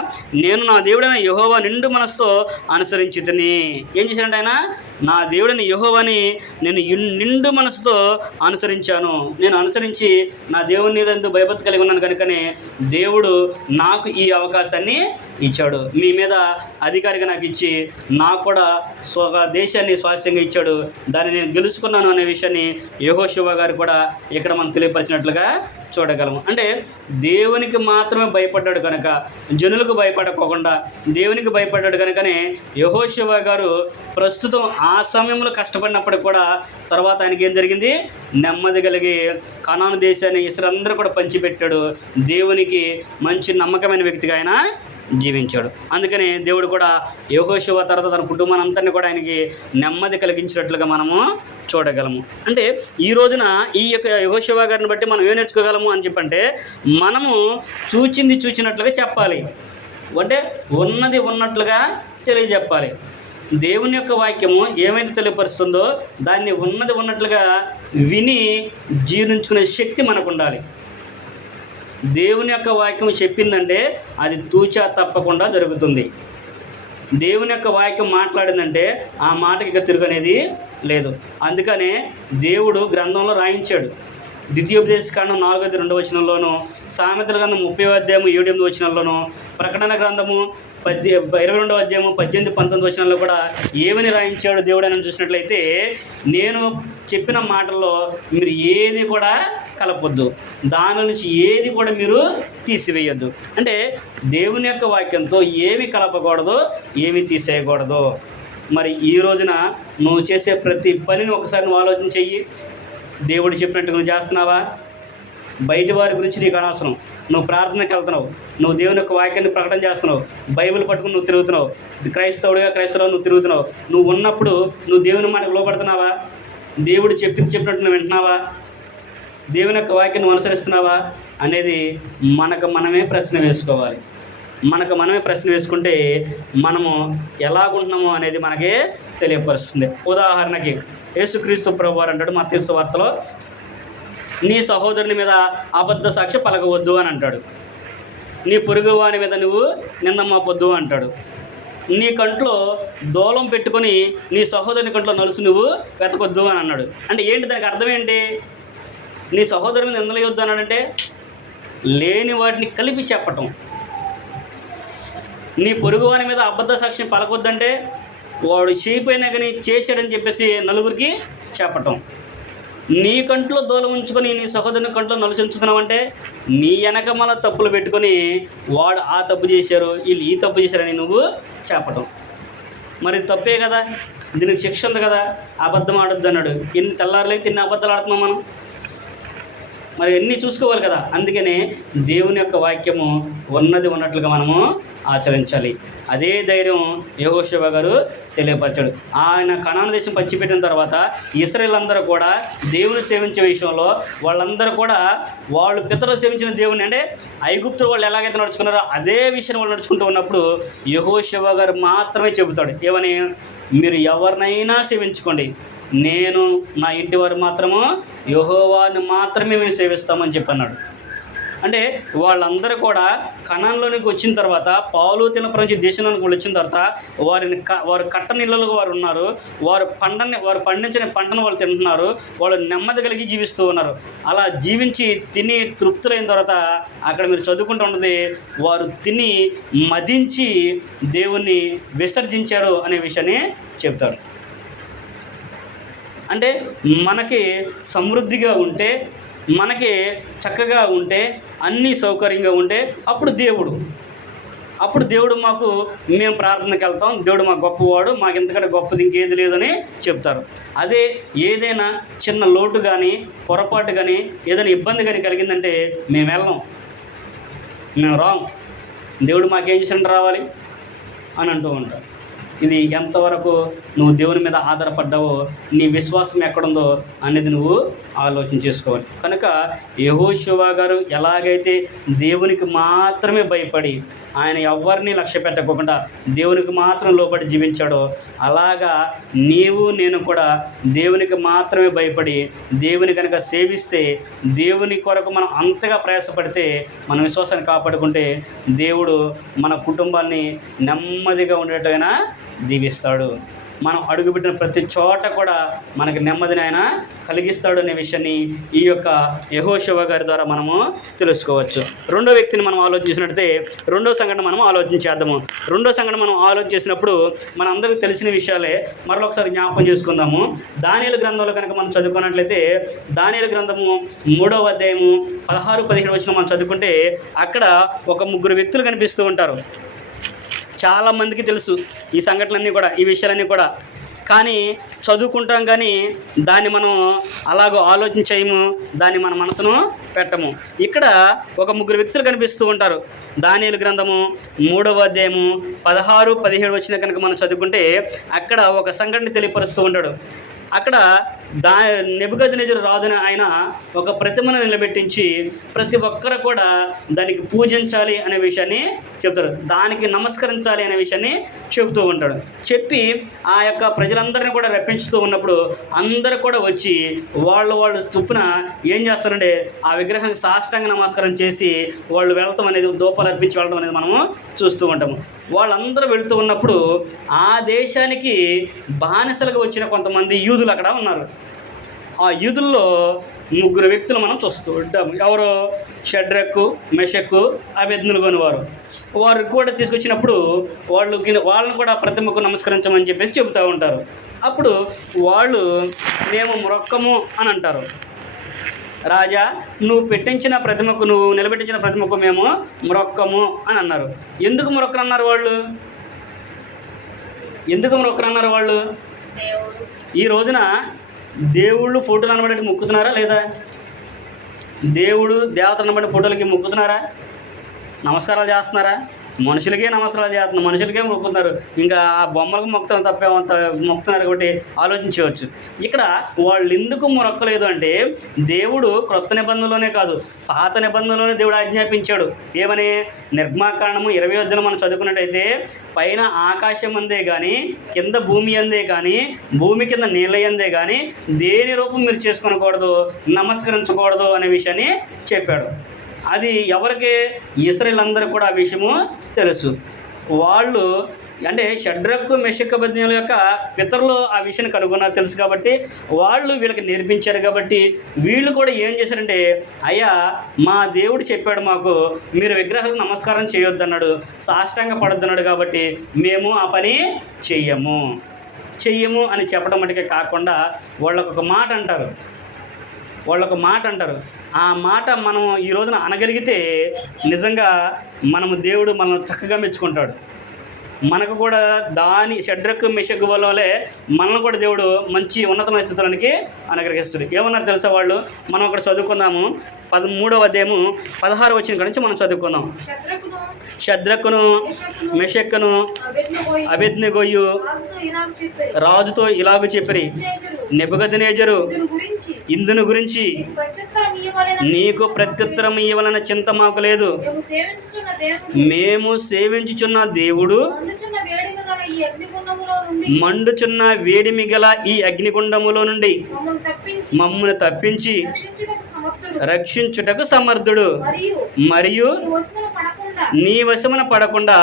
నేను నా దేవుడైన యెహోవా నిండు మనసుతో అనుసరించితిని. ఏం చేశాడంటే ఆయన నా దేవుడైన యెహోవాని నేను నిండు మనసుతో అనుసరించాను. నేను అనుసరించి నా దేవుని యందు భయభక్తి కలిగి ఉన్నాను కనుకనే దేవుడు నాకు ఈ అవకాశాన్ని ఇచ్చాడు, మీ మీద అధికారిగా నాకు ఇచ్చి నాకు కూడా దేశాన్ని స్వాస్థ్యంగా ఇచ్చాడు, దాన్ని నేను గెలుచుకున్నాను అనే విషయాన్ని యెహోషువ గారు కూడా ఇక్కడ మనం తెలియపరిచినట్లుగా చూడగలము. అంటే దేవునికి మాత్రమే భయపడ్డాడు కనుక, జనులకు భయపడకోకుండా దేవునికి భయపడ్డాడు కనుకనే యెహోషువ గారు ప్రస్తుతం ఆ సమయంలో కష్టపడినప్పటికి కూడా తర్వాత ఆయనకి ఏం జరిగింది, నెమ్మది కలిగి కనాను దేశాన్ని ఇస్రాయేలందరూ కూడా పంచిపెట్టాడు. దేవునికి మంచి నమ్మకమైన వ్యక్తిగా ఆయన జీవించాడు. అందుకని దేవుడు కూడా యెహోషువ తర్వాత తన కుటుంబాన్ని అంతని కూడా ఆయనకి నెమ్మది కలిగించినట్లుగా మనము చూడగలము. అంటే ఈ రోజున ఈ యొక్క యెహోషువ గారిని బట్టి మనం ఏం నేర్చుకోగలము అని చెప్పంటే మనము చూచినట్లుగా చెప్పాలి, అంటే ఉన్నది ఉన్నట్లుగా తెలియజెప్పాలి. దేవుని యొక్క వాక్యము ఏమైతే తెలియపరుస్తుందో దాన్ని ఉన్నది ఉన్నట్లుగా విని జీర్ణించుకునే శక్తి మనకు ఉండాలి. దేవుని యొక్క వాక్యం చెప్పిందంటే అది తూచా తప్పకుండా జరుగుతుంది. దేవుని యొక్క వాక్యం మాట్లాడిందంటే ఆ మాటకి ఇక తిరుగనేది లేదు. అందుకనే దేవుడు గ్రంథంలో రాయించాడు. ద్వితీయోపదేశకాండం 4:2 వచనంలోను, సామెతల గ్రంథం 30వ అధ్యాయం 7-8 వచనంలోను, ప్రకటన గ్రంథము 22వ అధ్యాయము 18-19 వచనంలో కూడా ఏమని రాయించాడు దేవుడు అని చూసినట్లయితే, నేను చెప్పిన మాటల్లో మీరు ఏది కూడా కలపొద్దు, దాని నుంచి ఏది కూడా మీరు తీసివేయొద్దు. అంటే దేవుని యొక్క వాక్యంతో ఏమి కలపకూడదు, ఏమి తీసేయకూడదు. మరి ఈ రోజున నువ్వు చేసే ప్రతి పనిని ఒకసారి నువ్వు ఆలోచన చెయ్యి. దేవుడు చెప్పినట్టుగా నువ్వు చేస్తున్నావా? బయటి వారి గురించి నీకు అనవసరం. నువ్వు ప్రార్థనకి వెళ్తున్నావు, నువ్వు దేవుని యొక్క వాక్యాన్ని ప్రకటన చేస్తున్నావు, బైబిల్ పట్టుకుని నువ్వు తిరుగుతున్నావు, క్రైస్తవుడు నువ్వు తిరుగుతున్నావు. నువ్వు ఉన్నప్పుడు నువ్వు దేవుని మాటకు లోపడుతున్నావా? దేవుడు చెప్పినట్టు నువ్వు వింటున్నావా? దేవుని యొక్క వాక్యాన్ని నువ్వు అనుసరిస్తున్నావా అనేది మనమే ప్రశ్న వేసుకోవాలి. మనమే ప్రశ్న వేసుకుంటే మనము ఎలాగుంటున్నామో అనేది మనకే తెలియపరుస్తుంది. ఉదాహరణకి యేసుక్రీస్తు ప్రభువారు అంటాడు మత్తయి సువార్తలో, నీ సహోదరుని మీద అబద్ధ సాక్ష్యం పలకవద్దు అని అంటాడు. నీ పొరుగువాని మీద నువ్వు నింద మోపొద్దు అంటాడు. నీ కంట్లో దూలం పెట్టుకొని నీ సహోదరుని కంట్లో నలుసు నువ్వు వెతకొద్దు అని అన్నాడు. అంటే ఏంటి దానికి అర్థం ఏంటి? నీ సహోదరుని మీద నిందలేయొద్దు అన్నాడంటే లేని వాటిని కలిపి చెప్పటం. నీ పొరుగువాని మీద అబద్ధ సాక్ష్యం పలకొద్దంటే వాడు చీపోయినా కానీ చేశాడని చెప్పేసి నలుగురికి చెప్పటం. నీ కంట్లో దూలం ఉంచుకొని నీ సహోదరుని కంట్లో నలుసు ఉంచుతున్నావు అంటే నీ వెనకమల తప్పులు పెట్టుకొని వాడు ఆ తప్పు చేశారు, వీళ్ళు ఈ తప్పు చేశారని నువ్వు చెప్పటం. మరి తప్పే కదా, దీనికి శిక్ష ఉంది కదా. అబద్ధం ఆడొద్దు అన్నాడు. ఎన్ని తెల్లారులైతే ఇన్ని అబద్ధాలు ఆడుతున్నాం మనం. మరి ఎన్ని చూసుకోవాలి కదా. అందుకనే దేవుని యొక్క వాక్యము ఉన్నది ఉన్నట్లుగా మనము ఆచరించాలి. అదే ధైర్యం యెహోషువ గారు తెలియపరిచాడు. ఆయన కనాను దేశం పంచిపెట్టిన తర్వాత ఇశ్రాయేలందరూ కూడా దేవుని సేవించే విషయంలో వాళ్ళందరూ కూడా వాళ్ళు పితరులు సేవించిన దేవుని, అంటే ఐగుప్తులు వాళ్ళు ఎలాగైతే నడుచుకున్నారో అదే విషయాన్ని వాళ్ళు నడుచుకుంటూ ఉన్నప్పుడు యెహోషువ గారు మాత్రమే చెబుతాడు ఏమని, మీరు ఎవరినైనా సేవించుకోండి, నేను నా ఇంటి వారు మాత్రము యెహోవాను మాత్రమే మేము సేవిస్తామని చెప్పన్నాడు. అంటే వాళ్ళందరూ కూడా కనాన్లోనికి వచ్చిన తర్వాత పాలు తినపురం నుంచి దేశంలోనికి వాళ్ళు వచ్చిన తర్వాత వారు కట్టని ఇళ్ళలో వారు ఉన్నారు, వారు పండించిన పంటను వాళ్ళు తింటున్నారు, వాళ్ళు నెమ్మది కలిగి జీవిస్తూ ఉన్నారు. అలా జీవించి తిని తృప్తులైన తర్వాత అక్కడ మీరు చదువుకుంటూ ఉన్నది, వారు తిని మదించి దేవుణ్ణి విసర్జించారు అనే విషయాన్ని చెప్తారు. అంటే మనకి సమృద్ధిగా ఉంటే, మనకి చక్కగా ఉంటే, అన్నీ సౌకర్యంగా ఉంటే అప్పుడు దేవుడు మాకు, మేము ప్రార్థనకి వెళ్తాం, దేవుడు మాకు గొప్పవాడు, మాకు ఇంతకంటే గొప్పది ఇంకేది లేదని చెప్తారు. అదే ఏదైనా చిన్న లోటు కానీ పొరపాటు కానీ ఏదైనా ఇబ్బంది కానీ కలిగిందంటే మేము వెళ్ళం, మేము రాం, దేవుడు మాకేం చేసినట్టు రావాలి అని అంటూ ఉంటారు. ఇది ఎంతవరకు నువ్వు దేవుని మీద ఆధారపడ్డావో, నీ విశ్వాసం ఎక్కడుందో అనేది నువ్వు ఆలోచన చేసుకోవాలి. కనుక యెహోషువ గారు ఎలాగైతే దేవునికి మాత్రమే భయపడి ఆయన ఎవరిని లక్ష్య పెట్టకుండా దేవునికి మాత్రం లోబడి జీవించాడో, అలాగా నీవు నేను కూడా దేవునికి మాత్రమే భయపడి దేవుని కనుక సేవిస్తే, దేవుని కొరకు మనం అంతగా ప్రయాసపడితే, మన విశ్వాసాన్ని కాపాడుకుంటే దేవుడు మన కుటుంబాన్ని నెమ్మదిగా ఉండేట్టుగా దీవిస్తాడు. మనం అడుగుపెట్టిన ప్రతి చోట కూడా మనకి నెమ్మదిని ఆయన కలిగిస్తాడు అనే విషయాన్ని ఈ యొక్క యెహోషువ గారి ద్వారా మనము తెలుసుకోవచ్చు. రెండో వ్యక్తిని మనం ఆలోచించినట్లయితే రెండో సంఘటన మనం ఆలోచించేద్దాము. రెండో సంఘటన మనం ఆలోచించినప్పుడు మనందరికీ తెలిసిన విషయాలే మరొకసారి జ్ఞాపకం చేసుకుందాము. దానియేలు గ్రంథంలో కనుక మనం చదువుకున్నట్లయితే దానియేలు గ్రంథము 3వ అధ్యాయము 16-17 వచనం మనం చదువుకుంటే అక్కడ ఒక ముగ్గురు వ్యక్తులు కనిపిస్తూ ఉంటారు. చాలామందికి తెలుసు ఈ సంఘటనలన్నీ కూడా, ఈ విషయాలన్నీ కూడా, కానీ చదువుకుంటాం కానీ దాన్ని మనం అలాగో ఆలోచించేయము, దాన్ని మన మనసును పెట్టము. ఇక్కడ ఒక ముగ్గురు వ్యక్తులు కనిపిస్తూ ఉంటారు. దానియేలు గ్రంథము 3వ అధ్యాయము 16-17 వచ్చిన కనుక మనం చదువుకుంటే అక్కడ ఒక సంఘటన తెలియపరుస్తూ ఉంటాడు. అక్కడ నెబుకద్నెజరు రాజుని ఆయన ఒక ప్రతిమను నిలబెట్టించి ప్రతి ఒక్కరు కూడా దానికి పూజించాలి అనే విషయాన్ని చెప్తాడు, దానికి నమస్కరించాలి అనే విషయాన్ని చెబుతూ ఉంటాడు. చెప్పి ఆ యొక్క ప్రజలందరినీ కూడా రప్పించుతూ ఉన్నప్పుడు అందరూ కూడా వచ్చి వాళ్ళు చొప్పున ఏం చేస్తారంటే ఆ విగ్రహానికి సాష్టాంగ నమస్కారం చేసి వాళ్ళు వెళ్తాం అనేది, దూపాలు అర్పించి వెళ్ళడం అనేది మనము చూస్తూ ఉంటాము. వాళ్ళందరూ వెళుతూ ఉన్నప్పుడు ఆ దేశానికి బానిసలుగా వచ్చిన కొంతమంది యూదులు అక్కడ ఉన్నారు. ఆ యూదుల్లో ముగ్గురు వ్యక్తులు మనం చూస్తూ ఉంటాము. ఎవరు? షడ్రకు, మెషక్కు, అబేద్నెగో వారు. వారు కూడా తీసుకొచ్చినప్పుడు వాళ్ళని కూడా ప్రతిమకు నమస్కరించమని చెప్పేసి చెబుతూ ఉంటారు. అప్పుడు వాళ్ళు మేము మొక్కము అని అంటారు. రాజా, నువ్వు పెట్టించిన ప్రతిమకు, నువ్వు నిలబెట్టించిన ప్రతిమకు మేము మొక్కము అని అన్నారు. ఎందుకు మొక్కనన్నారు వాళ్ళు? ఎందుకు మొక్కనన్నారు వాళ్ళు? ఈ రోజున దేవుళ్ళు ఫోటోలు అనబడి మొక్కుతున్నారా లేదా? దేవుడు దేవతలు అనబడి ఫోటోలకి మొక్కుతున్నారా? నమస్కారాలు చేస్తున్నారా? మనుషులకే నమస్కారాలు చేస్తున్నారు, మనుషులకే మొక్కుతున్నారు. ఇంకా ఆ బొమ్మలకు మొక్కుతాం తప్పేమంత మొక్కుతున్నారు. కాబట్టి ఆలోచించవచ్చు. ఇక్కడ వాళ్ళు ఎందుకు మొక్కలేదు అంటే, దేవుడు క్రొత్త నిబంధనలోనే కాదు పాత నిబంధనలోనే దేవుడు ఆజ్ఞాపించాడు. ఏమని? నిర్గమాకాండము 20 మనం చదువుకున్నట్టయితే, పైన ఆకాశం అందే కానీ, కింద భూమి అందే కానీ, భూమి కింద నీళ్ళ అందే కానీ దేని రూపం మీరు చేసుకొనకూడదు, నమస్కరించకూడదు అనే విషయాన్ని చెప్పాడు. అది ఎవరికి? ఇశ్రాయేలందరూ కూడా ఆ విషయము తెలుసు. వాళ్ళు అంటే షడ్రకు, మెషక్, అబేద్నెగో యొక్క పితరులు ఆ విషయాన్ని కనుగొన్నారు, తెలుసు కాబట్టి వాళ్ళు వీళ్ళకి నేర్పించారు. కాబట్టి వీళ్ళు కూడా ఏం చేశారంటే, అయ్యా మా దేవుడు చెప్పాడు మాకు, మీరు విగ్రహాలకు నమస్కారం చేయొద్దన్నాడు, సాష్టాంగ పడొద్దన్నాడు, కాబట్టి మేము ఆ పని చెయ్యము అని చెప్పడం మటుకే కాకుండా వాళ్ళొక మాట అంటారు. ఆ మాట మనం ఈ రోజున అనగలిగితే నిజంగా మనము దేవుడు మనం చక్కగా మెచ్చుకుంటాడు. మనకు కూడా దాని షడ్రకు మెషకు వల్లే మనల్ని కూడా దేవుడు మంచి ఉన్నతమైన స్థితులకి అనుగ్రహిస్తాడు. ఏమన్నారు తెలుసా వాళ్ళు? మనం అక్కడ చదువుకుందాము. 13వ అధ్యాయము 16 వచ్చిన నుంచి మనం చదువుకుందాం. షద్రకును మెషక్కును అబేద్నెగోయు రాజుతో ఇలాగ చెప్పిరి, నెబుకద్నెజరు ఇందును గురించి నీకు ప్రత్యుత్తరం ఇవ్వాలన్న చింత మాకు లేదు. మేము సేవించుచున్న దేవుడు మండుచున్న వేడిమి గల ఈ అగ్నిగుండములో నుండి మమ్మల్ని తప్పించి రక్షించుటకు సమర్థుడు. మరియు నీ వశమున పడకుండా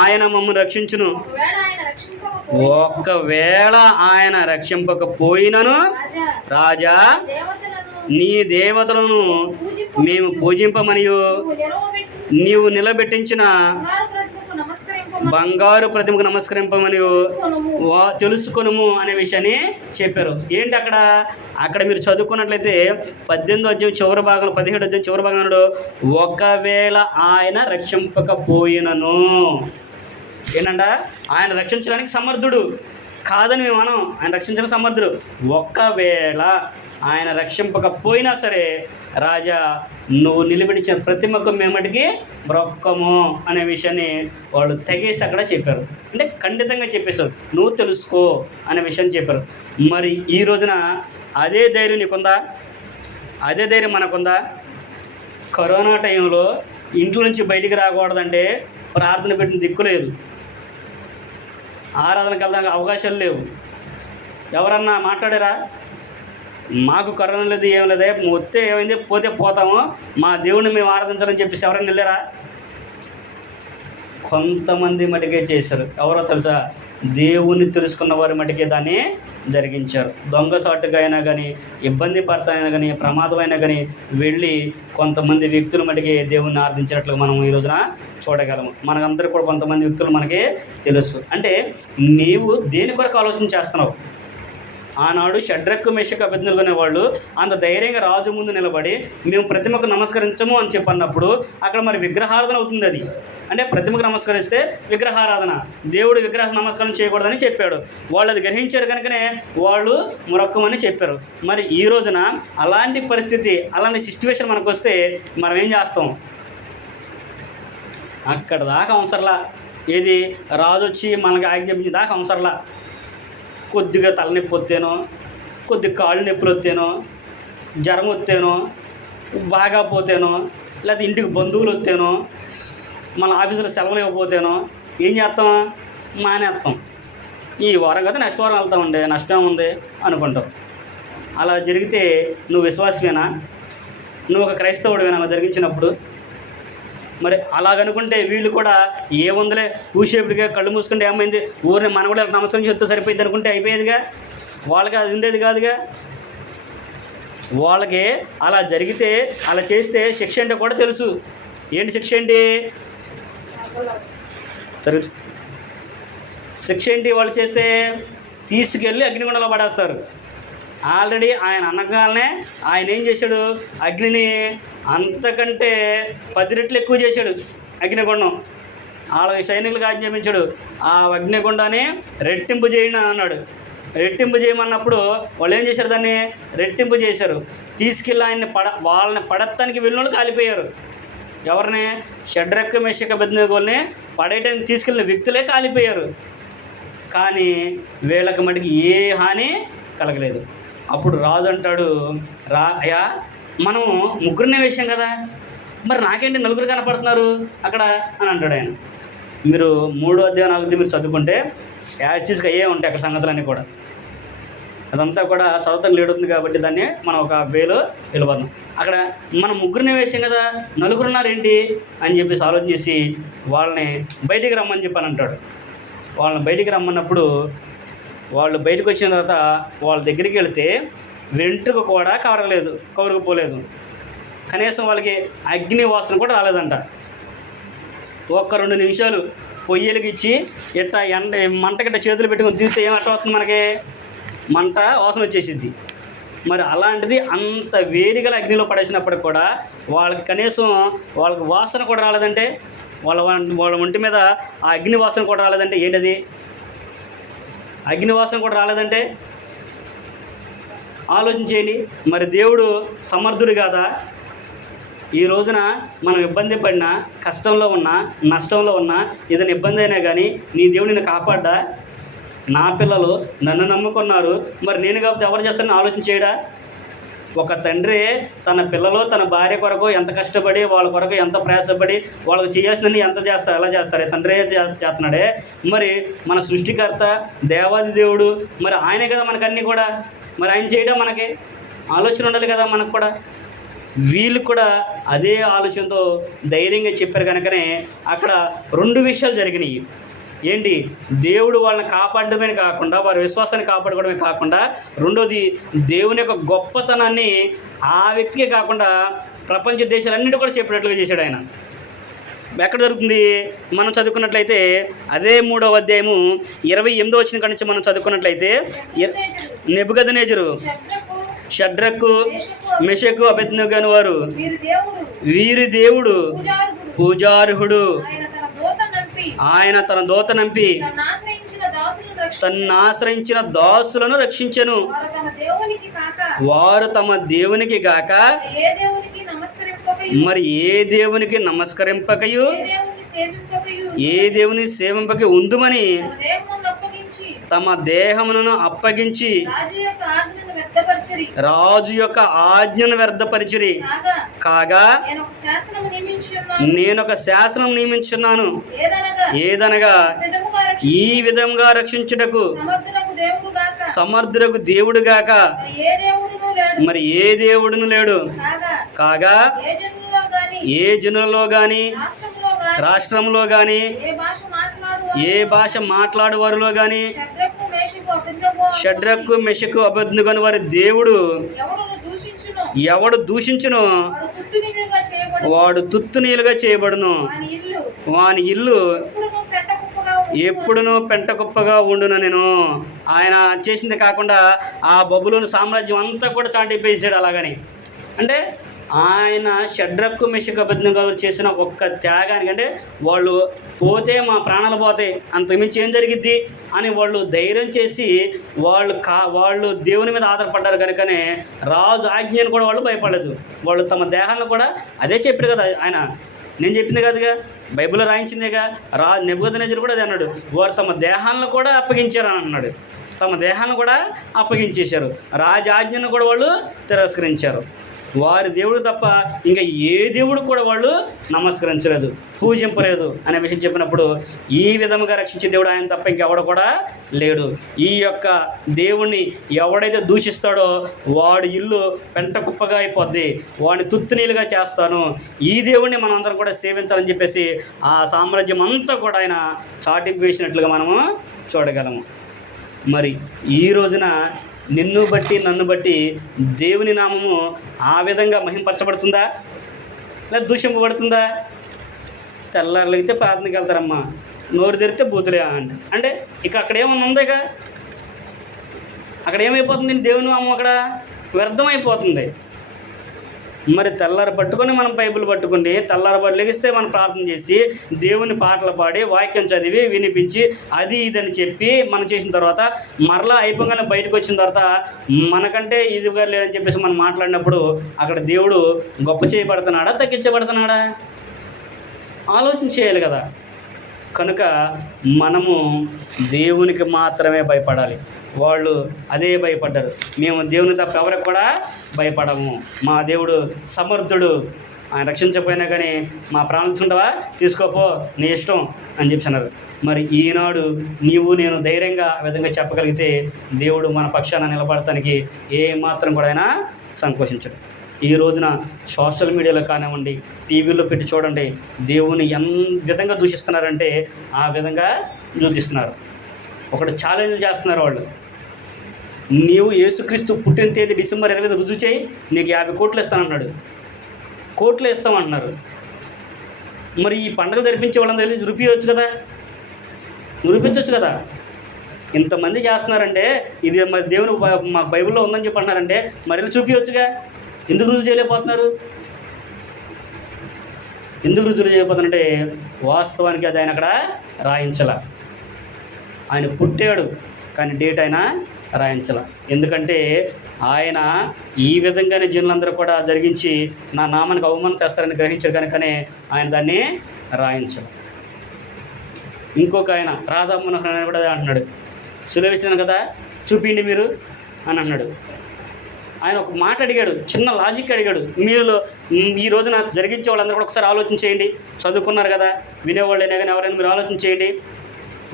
ఆయన మమ్మల్ని రక్షించును. ఒకవేళ ఆయన రక్షింపకపోయినను రాజా నీ దేవతలను మేము పూజింపమనియు నీవు నిలబెట్టించిన బంగారు ప్రతిమకు నమస్కరింపమని తెలుసుకొనుము అనే విషయాన్ని చెప్పారు. ఏంటి అక్కడ మీరు చదువుకున్నట్లయితే 18వ అధ్యాయం చివరి భాగంలో 17వ అధ్యాయం చివరి భాగంలో ఒకవేళ ఆయన రక్షింపకపోయినను ఏంటంట, ఆయన రక్షించడానికి సమర్థుడు కాదని మేము అనం. ఆయన రక్షించడానికి సమర్థుడు. ఒకవేళ ఆయన రక్షింపకపోయినా సరే రాజా నువ్వు నిలబెట్టించిన ప్రతిమకు మేమటికి బ్రొక్కము అనే విషయాన్ని వాళ్ళు తెగేసి అక్కడ చెప్పారు. అంటే ఖండితంగా చెప్పేశారు, నువ్వు తెలుసుకో అనే విషయాన్ని చెప్పారు. మరి ఈ రోజున అదే ధైర్యం నీకుందా? అదే ధైర్యం మనకుందా? కరోనా టైంలో ఇంట్లో నుంచి బయటికి రాకూడదంటే ప్రార్థన పెట్టిన దిక్కు లేదు, ఆరాధనకు వెళ్ళడానికి అవకాశాలు లేవు. ఎవరన్నా మాట్లాడారా? మాకు కరోనా లేదు, ఏం లేదే, వస్తే ఏమైంది, పోతే పోతాము, మా దేవుడిని మేము ఆరాధించాలని చెప్పేసి ఎవరైనా వెళ్ళారా? కొంతమంది మటుకే చేశారు. ఎవరో తెలుసా? దేవుణ్ణి తెలుసుకున్న వారి మటుకే దాన్ని జరిగించారు. దొంగసాటుగా అయినా కానీ, ఇబ్బంది పడతాయినా కానీ, ప్రమాదమైనా కానీ వెళ్ళి కొంతమంది వ్యక్తులు మటుకే దేవుణ్ణి ఆరాధించినట్లుగా మనం ఈ రోజున చూడగలము. మనకందరూ కూడా కొంతమంది వ్యక్తులు మనకి తెలుసు. అంటే నీవు దేని కొరకు ఆలోచన చేస్తున్నావు? ఆనాడు షడ్రకు మెషకు అబేద్నెగో అనేవాళ్ళు అంత ధైర్యంగా రాజు ముందు నిలబడి మేము ప్రతిమకు నమస్కరించము అని చెప్పన్నప్పుడు అక్కడ మరి విగ్రహారాధన అవుతుంది. అది అంటే ప్రతిమకు నమస్కరిస్తే విగ్రహారాధన, దేవుడు విగ్రహ నమస్కారం చేయకూడదని చెప్పాడు. వాళ్ళు అది గ్రహించారు కనుకనే వాళ్ళు మొరక్కమని చెప్పారు. మరి ఈ రోజున అలాంటి పరిస్థితి, అలాంటి సిచ్యువేషన్ మనకు వస్తే మనం ఏం చేస్తాం? అక్కడ దాకా అవసరంలా. ఏది రాజు వచ్చి మనకు ఆజ్ఞాపించిన దాకా అవసరంలా. కొద్దిగా తలనొప్పి వస్తేనో, కొద్దిగా కాళ్ళు నొప్పులు వస్తేనో, జ్వరం వస్తేనో, బాగా పోతేనో, లేకపోతే ఇంటికి బంధువులు వస్తేనో, మన ఆఫీసులో సెలవులు ఇవ్వకపోతేనో ఏం చేస్తాం? మానేస్తాం. ఈ వారం కదా నెక్స్ట్ వారం వెళ్తామండి, నష్టం ఉంది అనుకుంటాం. అలా జరిగితే నువ్వు విశ్వాసమేనా? నువ్వు ఒక క్రైస్తవుడివేనా అలా జరిగించినప్పుడు? మరి అలాగనుకుంటే వీళ్ళు కూడా ఏముందిలే, పూసేపుడిగా కళ్ళు మూసుకుంటే ఏమైంది, ఊరిని మనం కూడా నమస్కారం చేస్తూ సరిపోయింది అనుకుంటే అయిపోయేదిగా. వాళ్ళకి అది ఉండేది కాదుగా. వాళ్ళకి అలా జరిగితే, అలా చేస్తే శిక్ష అంటే కూడా తెలుసు. ఏంటి శిక్ష? ఏంటి శిక్ష ఏంటి? వాళ్ళు చేస్తే తీసుకెళ్ళి అగ్నిగుండంలో పడేస్తారు. ఆల్రెడీ ఆయన అనగానే ఆయన ఏం చేశాడు? అగ్నిని అంతకంటే 10 రెట్లు ఎక్కువ చేశాడు అగ్నిగుండం. వాళ్ళ సైనికులకు ఆజ్ఞాపించాడు, ఆ అగ్నిగుండాన్ని రెట్టింపు చేయండి అని అన్నాడు. రెట్టింపు చేయమన్నప్పుడు వాళ్ళు ఏం చేశారు? దాన్ని రెట్టింపు చేశారు. తీసుకెళ్ళి ఆయన్ని వాళ్ళని పడత్తానికి వెళ్ళిన కాలిపోయారు. ఎవరిని? షడ్రకు మెషకు అబేద్నెగోల్ని పడేయటానికి తీసుకెళ్ళిన వ్యక్తులే కాలిపోయారు. కానీ వీళ్ళకి మటుకు ఏ హాని కలగలేదు. అప్పుడు రాజు అంటాడు, అయ్యా మనం ముగ్గురినే వేసాం కదా, మరి నాకేంటి నలుగురు కనపడుతున్నారు అక్కడ అని అంటాడు ఆయన. మీరు 3వ అధ్యాయం 4వ అధ్యాయం మీరు చదువుకుంటే యాక్చువల్గా అయ్యే ఉంటాయి అక్కడ సంగతులన్నీ కూడా. అదంతా కూడా చదువుతాం లేడుతుంది కాబట్టి దాన్ని మనం ఒక వేలో వెళ్ళిపోతాం. అక్కడ మనం ముగ్గురిని వేసాం కదా, నలుగురున్నారు ఏంటి అని చెప్పేసి ఆలోచన చేసి వాళ్ళని బయటికి రమ్మని చెప్పని అంటాడు. వాళ్ళని బయటికి రమ్మన్నప్పుడు వాళ్ళు బయటకు వచ్చిన తర్వాత వాళ్ళ దగ్గరికి వెళితే వెంట్రుక కూడా కవరకపోలేదు. కనీసం వాళ్ళకి అగ్ని వాసన కూడా రాలేదంట. 1-2 నిమిషాలు పొయ్యిలకి ఇచ్చి ఇట్లా మంట గిట్ట చేతులు పెట్టుకొని తీస్తే ఏం అట్లా వస్తుంది? మనకి మంట వాసన వచ్చేసిద్ది. మరి అలాంటిది అంత వేడిగల అగ్నిలో పడేసినప్పటికి కూడా వాళ్ళకి కనీసం వాళ్ళకి వాసన కూడా రాలేదంటే వాళ్ళ ఒంటి మీద ఆ అగ్నివాసన కూడా రాలేదంటే ఏంటది? అగ్నివాసన కూడా రాలేదంటే ఆలోచించేయండి. మరి దేవుడు సమర్థుడు కాదా? ఈ రోజున మనం ఇబ్బంది పడినా, కష్టంలో ఉన్నా, నష్టంలో ఉన్నా, ఏదైనా ఇబ్బంది అయినా కానీ నీ దేవుడు నిన్ను కాపాడ్డా? నా పిల్లలు నన్ను నమ్ముకున్నారు, మరి నేను కాకపోతే ఎవరు చేస్తారని ఆలోచించేయడా? ఒక తండ్రి తన పిల్లలు, తన భార్య కొరకు ఎంత కష్టపడి, వాళ్ళ కొరకు ఎంత ప్రయాసపడి, వాళ్ళకి చేయాల్సిందని ఎంత చేస్తారు, ఎలా చేస్తారు? తండ్రి చేస్తున్నాడే. మరి మన సృష్టికర్త, దేవాది దేవుడు, మరి ఆయనే కదా మనకన్నీ కూడా. మరి ఆయన చేయడం మనకి ఆలోచన ఉండాలి కదా మనకు కూడా. వీళ్ళు కూడా అదే ఆలోచనతో ధైర్యంగా చెప్పారు కనుకనే అక్కడ 2 విషయాలు జరిగినాయి. ఏంటి? దేవుడు వాళ్ళని కాపాడడమే కాకుండా, వారి విశ్వాసాన్ని కాపాడుకోవడమే కాకుండా, రెండోది దేవుని యొక్క గొప్పతనాన్ని ఆ వ్యక్తికే కాకుండా ప్రపంచ దేశాలన్నిటి కూడా చెప్పినట్లుగా చేశాడు ఆయన. ఎక్కడ జరుగుతుంది? మనం చదువుకున్నట్లయితే అదే 3వ అధ్యాయము 28వ వచనం కాడి నుంచి మనం చదువుకున్నట్లయితే, నెబుకద్నెజరు షడ్రకు, మెషకు, అబేద్నెగోను వారు వీరి దేవుడు పూజార్హుడు, ఆయన తన దూత నంపి తను ఆశ్రయించిన దాసులను రక్షించెను. వారు తమ దేవునికి గాక మరి ఏ దేవునికి నమస్కరింపకయు ఏ దేవుని సేవింపక ఉందుమని తమ దేహమును అప్పగించి రాజు యొక్క ఆజ్ఞను వ్యర్థపరిచిరి. కాగా నేనొక శాసనం నియమించున్నాను, ఏదనగా ఈ విధంగా రక్షించుటకు సమర్థులకు దేవుడు గాక మరి ఏ దేవుడును లేడు. కాగా ఏ జనులలో గాని, రాష్ట్రంలో గాని, ఏ భాష మాట్లాడు వారిలో గాని షడ్రకు, మెషకు, అబేద్నెగోను వారి దేవుడు ఎవడు దూషించును వాడు తుత్తునీలుగా చేయబడును, వాని ఇల్లు ఎప్పుడునూ పెంటకుప్పగా ఉండున. నేను ఆయన చేసింది కాకుండా ఆ బబులోను సామ్రాజ్యం అంతా కూడా చాటిపేసాడు. అలాగని అంటే ఆయన షడ్రకు, మెషకు, అబేద్నెగో చేసిన ఒక్క త్యాగానికి, అంటే వాళ్ళు పోతే మా ప్రాణాలు పోతాయి, అంతకుమించి ఏం జరిగిద్ది అని వాళ్ళు ధైర్యం చేసి వాళ్ళు దేవుని మీద ఆధారపడ్డారు కనుకనే రాజు ఆజ్ఞను కూడా వాళ్ళు భయపడలేదు. వాళ్ళు తమ దేహాలను కూడా అదే చెప్పారు కదా ఆయన. నేను చెప్పింది కదగా, బైబిల్లో రాయించిందేగా. నెబుకద్నెజరు కూడా అదే అన్నాడు. వారు తమ దేహాలను కూడా అప్పగించారు అని అన్నాడు. తమ దేహాలను కూడా అప్పగించేశారు. రాజాజ్ఞను కూడా వాళ్ళు తిరస్కరించారు. వారి దేవుడు తప్ప ఇంకా ఏ దేవుడు కూడా వాళ్ళు నమస్కరించలేదు, పూజింపలేదు అనే విషయం చెప్పినప్పుడు, ఈ విధముగా రక్షించే దేవుడు ఆయన తప్ప ఇంకెవడు కూడా లేడు. ఈ యొక్క దేవుణ్ణి ఎవడైతే దూషిస్తాడో వాడి ఇల్లు పెంట కుప్పగా అయిపోద్ది, వాడిని తుత్తునీలుగా చేస్తాను. ఈ దేవుణ్ణి మనం అందరం కూడా సేవించాలని చెప్పేసి ఆ సామ్రాజ్యం అంతా కూడా ఆయన చాటింపు వేసినట్లుగా మనము చూడగలము. మరి ఈ రోజున నిన్ను బట్టి, నన్ను బట్టి దేవుని నామము ఆ విధంగా మహింపరచబడుతుందా లేదా దూషింపబడుతుందా? తెల్లారులైతే ప్రార్థనకి వెళ్తారమ్మా, నోరు తెరిస్తే బూతులే అంటే ఇక అక్కడ ఏమన్నా ఉందేగా? అక్కడ ఏమైపోతుంది? దేవుని నామం అక్కడ వ్యర్థమైపోతుంది. మరి తెల్లారి పట్టుకొని మనం బైబిల్ పట్టుకుని తెల్లారబడి లెగిస్తే మనం ప్రార్థన చేసి దేవుని పాటలు పాడి వాక్యం చదివి వినిపించి అది ఇదని చెప్పి మనం చేసిన తర్వాత మరలా అయిపోగానే బయటకు వచ్చిన తర్వాత మనకంటే ఇదిగా లేదని చెప్పేసి మనం మాట్లాడినప్పుడు అక్కడ దేవుడు గొప్ప చేయబడుతున్నాడా, తగ్గించబడుతున్నాడా? ఆలోచన చేయాలి కదా. కనుక మనము దేవునికి మాత్రమే భయపడాలి. వాళ్ళు అదే భయపడ్డారు. మేము దేవుని తప్ప ఎవరికి కూడా భయపడము, మా దేవుడు సమర్థుడు, ఆయన రక్షించకపోయినా కానీ మా ప్రాణాలు చూడవా, తీసుకోపో, నీ ఇష్టం అని చెప్పి అన్నారు. మరి ఈనాడు నీవు నేను ధైర్యంగా ఆ విధంగా చెప్పగలిగితే దేవుడు మన పక్షాన నిలబడటానికి ఏ మాత్రం కూడా ఆయన సంకోచించడు. ఈ రోజున సోషల్ మీడియాలో కానివ్వండి, టీవీలో పెట్టి చూడండి, దేవుని విధంగా దూషిస్తున్నారంటే ఆ విధంగా దూషిస్తున్నారు. ఒకటి ఛాలెంజ్ చేస్తున్నారు వాళ్ళు. నీవు యేసుక్రీస్తు పుట్టిన తేదీ డిసెంబర్ 25 రుజువు చేయి, నీకు 50 కోట్లు ఇస్తానన్నాడు. కోట్లు ఇస్తామన్నారు. మరి ఈ పండుగ జరిపించే వాళ్ళందరూ వెళ్ళి నిరూపించవచ్చు కదా. ఇంతమంది చేస్తున్నారంటే ఇది మరి దేవుని మాకు బైబిల్లో ఉందని చెప్పి అన్నారంటే మరి చూపించవచ్చుగా. ఎందుకు రుజువు చేయలేకపోతున్నారు? ఎందుకు రుజువు చేయకపోతుందంటే వాస్తవానికి అది ఆయన అక్కడ రాయించాల. ఆయన పుట్టాడు కానీ డేట్ ఆయన రాయించాల. ఎందుకంటే ఆయన ఈ విధంగానే జనులందరూ కూడా జరిగించి నా నామానికి అవమానం తెస్తారని గ్రహించాడు కనుకనే ఆయన దాన్ని రాయించాల. ఇంకొక ఆయన రాధా మనోహర్ అని కూడా అంటున్నాడు, సులభిస్తున్నాను కదా చూపిండి మీరు అని అన్నాడు. ఆయన ఒక మాట అడిగాడు, చిన్న లాజిక్ అడిగాడు. మీరు ఈ రోజున జరిగించే వాళ్ళందరూ కూడా ఒకసారి ఆలోచన చేయండి. చదువుకున్నారు కదా, వినేవాళ్ళైనా కానీ ఎవరైనా మీరు ఆలోచన చేయండి.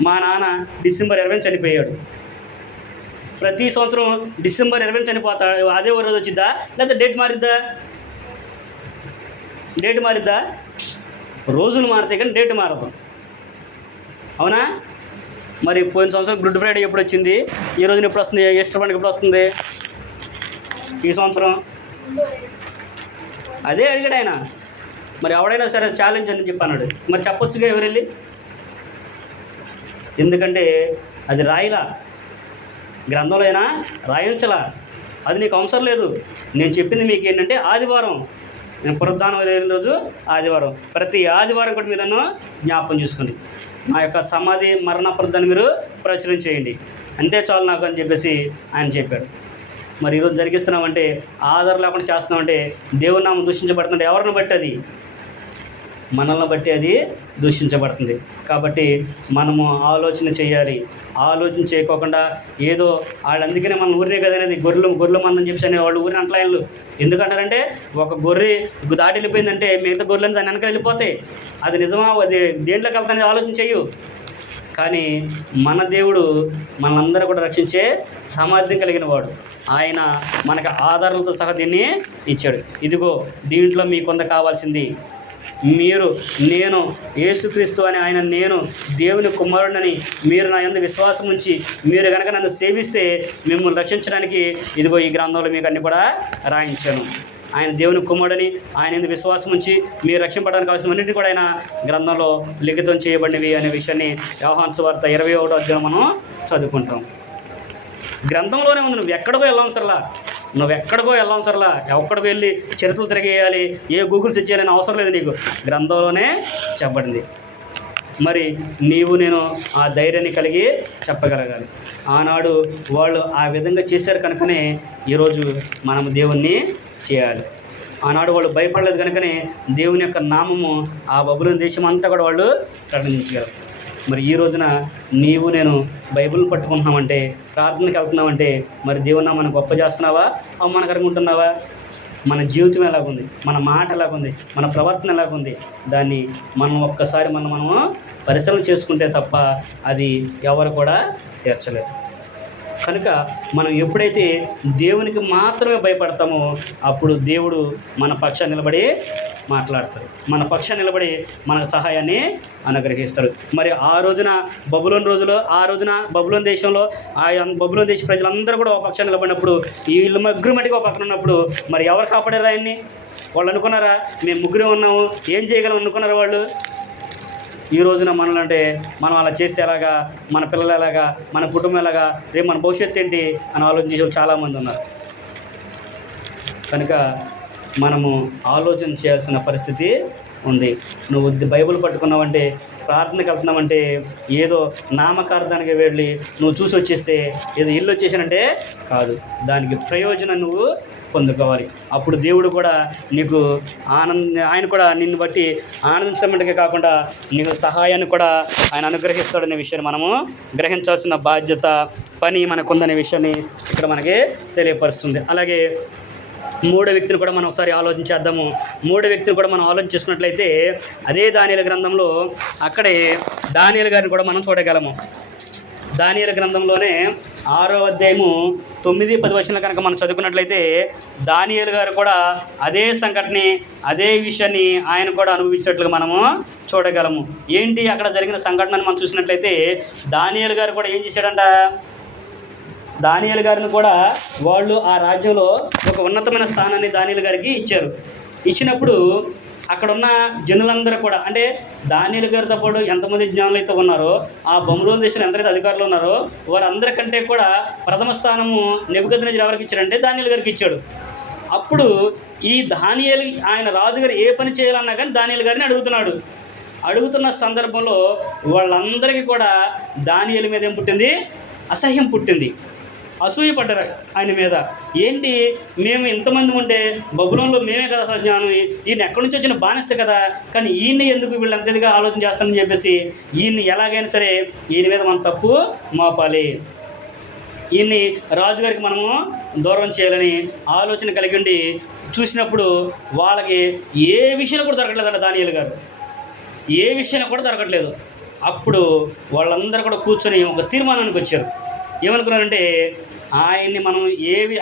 మా నాన్న డిసెంబర్ 20 చనిపోయాడు. ప్రతి సంవత్సరం డిసెంబర్ 20 చనిపోతాడు. అదే ఒక రోజు వచ్చిద్దా లేదా డేట్ మారిద్దా? డేట్ మారిద్దా? రోజులు మారుతాయి కానీ డేట్ మారదు. అవునా? మరి పోయిన సంవత్సరం గుడ్ ఫ్రైడే ఎప్పుడు వచ్చింది? ఈ రోజున ఎప్పుడు వస్తుంది? ఈస్టర్ పండుగ ఎప్పుడు వస్తుంది? ఈ సంవత్సరం అదే అడిగాడు ఆయన. మరి ఎవడైనా సరే ఛాలెంజ్ అని చెప్పి అన్నాడు. మరి చెప్పొచ్చుగా ఎవరు వెళ్ళి, ఎందుకంటే అది రాయిలా, గ్రంథంలో అయినా రాయించలా. అది నీకు అవసరం లేదు. నేను చెప్పింది మీకు ఏంటంటే ఆదివారం, నేను పునరుద్ధానం లేని రోజు ఆదివారం, ప్రతి ఆదివారం కూడా మీరు నన్ను జ్ఞాపకం చేసుకోండి. నా యొక్క సమాధి మరణ పునరుద్ధాన్ని మీరు ప్రచురణ చేయండి, అంతే చాలు నాకు అని చెప్పేసి ఆయన చెప్పాడు. మరి ఈరోజు జరిగిస్తున్నామంటే ఆధారం లేకుండా చేస్తున్నామంటే దేవుని నామం దూషించబడుతుంటే ఎవరిని బట్టి? అది మనల్ని బట్టి అది దూషించబడుతుంది. కాబట్టి మనము ఆలోచన చేయాలి. ఆలోచన చేయకోకుండా ఏదో వాళ్ళు అందుకనే మన ఊరినే కదా అనేది గొర్రెలు మందని చెప్పి అనే వాళ్ళు ఊరిని అంటలాయన్లు ఎందుకంటారంటే ఒక గొర్రె దాటి వెళ్ళిపోయిందంటే మిగతా గొర్రెలని దాని వెనక వెళ్ళిపోతాయి. అది నిజమా, అది దేంట్లోకి వెళ్తానని ఆలోచన చేయు. కానీ మన దేవుడు మనందరూ కూడా రక్షించే సామర్థ్యం కలిగిన వాడు. ఆయన మనకు ఆధారాలతో సహా దీన్ని ఇచ్చాడు. ఇదిగో దీంట్లో మీ కొంత కావాల్సింది మీరు, నేను యేసుక్రీస్తు అని ఆయన, నేను దేవుని కుమారుడిని మీరు నా యందు విశ్వాసం ఉంచి మీరు కనుక నన్ను సేవిస్తే మిమ్మల్ని రక్షించడానికి ఇదిగో ఈ గ్రంథంలో మీకు అన్ని కూడా రాయించాను. ఆయన దేవుని కుమారుడని ఆయన యందు విశ్వాసం ఉంచి మీరు రక్షింపడానికి కావాల్సినవన్నింటినీ కూడా ఆయన గ్రంథంలో లిఖితం చేయబడినవి అనే విషయాన్ని యోహాను సువార్త 21వ అధ్యాయం మనం చదువుకుంటాం. గ్రంథంలోనే ఉంది. నువ్వు ఎక్కడికో వెళ్ళవసరలా, ఎక్కడికో వెళ్ళి చరిత్రలు తిరిగేయాలి, ఏ గూగుల్ సెర్చ్ చేయాలని అవసరం లేదు. నీకు గ్రంథంలోనే చెప్పబడింది. మరి నీవు నేను ఆ ధైర్యాన్ని కలిగి చెప్పగలగాలి. ఆనాడు వాళ్ళు ఆ విధంగా చేశారు కనుకనే ఈరోజు మనం దేవుణ్ణి చేయాలి. ఆనాడు వాళ్ళు భయపడలేదు కనుకనే దేవుని యొక్క నామము ఆ బబులోను దేశం అంతా కూడా వాళ్ళు ప్రకటించగలరు. మరి ఈ రోజున నీవు నేను బైబిల్ పట్టుకుంటున్నామంటే, ప్రార్థనకి వెళ్తున్నామంటే మరి దేవుని నామాన్ని గొప్ప చేస్తున్నావా, అవమానకరంగా ఉంటున్నావా? మన జీవితం ఎలాగుంది, మన మాట ఎలాగుంది, మన ప్రవర్తన ఎలాగుంది, దాన్ని మనం ఒక్కసారి మనము పరిశీలన చేసుకుంటే తప్ప అది ఎవరు కూడా తీర్చలేదు. కనుక మనం ఎప్పుడైతే దేవునికి మాత్రమే భయపడతామో అప్పుడు దేవుడు మన పక్షాన్ని నిలబడి మాట్లాడతాడు, మన పక్షాన్ని నిలబడి మనకు సహాయాన్ని అనుగ్రహిస్తాడు. మరి ఆ రోజున బబులోను దేశంలో ఆ బబులోను దేశ ప్రజలందరూ కూడా ఒక పక్షాన్ని నిలబడినప్పుడు వీళ్ళు ముగ్గురు మట్టిగా ఒక పక్కన ఉన్నప్పుడు మరి ఎవరు కాపాడారు ఆయన్ని? వాళ్ళు అనుకున్నారా మేము ముగ్గురే ఉన్నాము ఏం చేయగలం అనుకున్నారా వాళ్ళు? ఈ రోజున మనల్ని అంటే మనం అలా చేస్తే ఎలాగా, మన పిల్లలు ఎలాగా, మన కుటుంబం ఎలాగా, రేపు మన భవిష్యత్తు ఏంటి అని ఆలోచించే వాళ్ళు చాలామంది ఉన్నారు. కనుక మనము ఆలోచన చేయాల్సిన పరిస్థితి ఉంది. నువ్వు బైబిల్ పట్టుకున్నావంటే, ప్రార్థనకి వెళ్తున్నావంటే ఏదో నామకార్థానికి వెళ్ళి నువ్వు చూసి వచ్చేస్తే ఏదో ఇల్లు వచ్చేసానంటే కాదు, దానికి ప్రయోజనం నువ్వు పొందుకోవాలి. అప్పుడు దేవుడు కూడా నీకు ఆయన కూడా నిన్ను బట్టి ఆనందించడమే కాకుండా నీకు సహాయాన్ని కూడా ఆయన అనుగ్రహిస్తాడనే విషయాన్ని మనము గ్రహించాల్సిన బాధ్యత, పని మనకుందనే విషయాన్ని ఇక్కడ మనకి తెలియపరుస్తుంది. అలాగే మూడో వ్యక్తిని కూడా మనం ఒకసారి ఆలోచించేద్దాము. మూడో వ్యక్తిని కూడా మనం ఆలోచించుకున్నట్లయితే అదే దానియేలు గ్రంథంలో అక్కడే దానియేలు గారిని కూడా మనం చూడగలము. దానియేలు గ్రంథంలోనే 6వ అధ్యాయము 9-10 వచనాలు కనుక మనం చదువుకున్నట్లయితే దానియేలు గారు కూడా అదే సంఘటనని, అదే విషయాన్ని ఆయన కూడా అనుభవించినట్లుగా మనము చూడగలము. ఏంటి అక్కడ జరిగిన సంఘటనని మనం చూసినట్లయితే దానియేలు గారు కూడా ఏం చేశాడంట? దానియేలు గారిని కూడా వాళ్ళు ఆ రాజ్యంలో ఒక ఉన్నతమైన స్థానాన్ని దానియేలు గారికి ఇచ్చారు. ఇచ్చినప్పుడు అక్కడున్న జనులందరూ కూడా, అంటే దానియేలు గారితో పాటు ఎంతమంది జ్ఞానులు అయితే ఉన్నారో, ఆ బబులోను దేశంలో ఎంతైతే అధికారులు ఉన్నారో వారందరికంటే కూడా ప్రథమ స్థానము నెబుకద్నెజరు ఎవరికి ఇచ్చాడంటే దానియేలు గారికి ఇచ్చాడు. అప్పుడు ఈ దానియేలు ఆయన రాజుగారు ఏ పని చేయాలన్నా కానీ దానియేలు గారిని అడుగుతున్నాడు. అడుగుతున్న సందర్భంలో వాళ్ళందరికీ కూడా దానియేలు మీద ఏం పుట్టింది? అసహ్యం పుట్టింది. అసూయ పడ్డారు ఆయన మీద. ఏంటి, మేము ఇంతమంది ఉంటే బబులోన్లో మేమే కదా అసలు జ్ఞానం, ఈయన ఎక్కడి నుంచి వచ్చిన బానిస కదా, కానీ ఈయన్ని ఎందుకు వీళ్ళు అంతేదిగా ఆలోచన చేస్తానని చెప్పేసి ఈయన్ని ఎలాగైనా సరే ఈయన మీద మనం తప్పు మోపాలి, ఈయన్ని రాజుగారికి మనము దూరం చేయాలని ఆలోచన కలిగి ఉండి చూసినప్పుడు వాళ్ళకి ఏ విషయంలో కూడా దొరకట్లేదంట. దానియేలు గారు ఏ విషయంలో కూడా దొరకట్లేదు. అప్పుడు వాళ్ళందరూ కూడా కూర్చొని ఒక తీర్మానానికి వచ్చారు. ఏమనుకున్నారంటే, ఆయన్ని మనం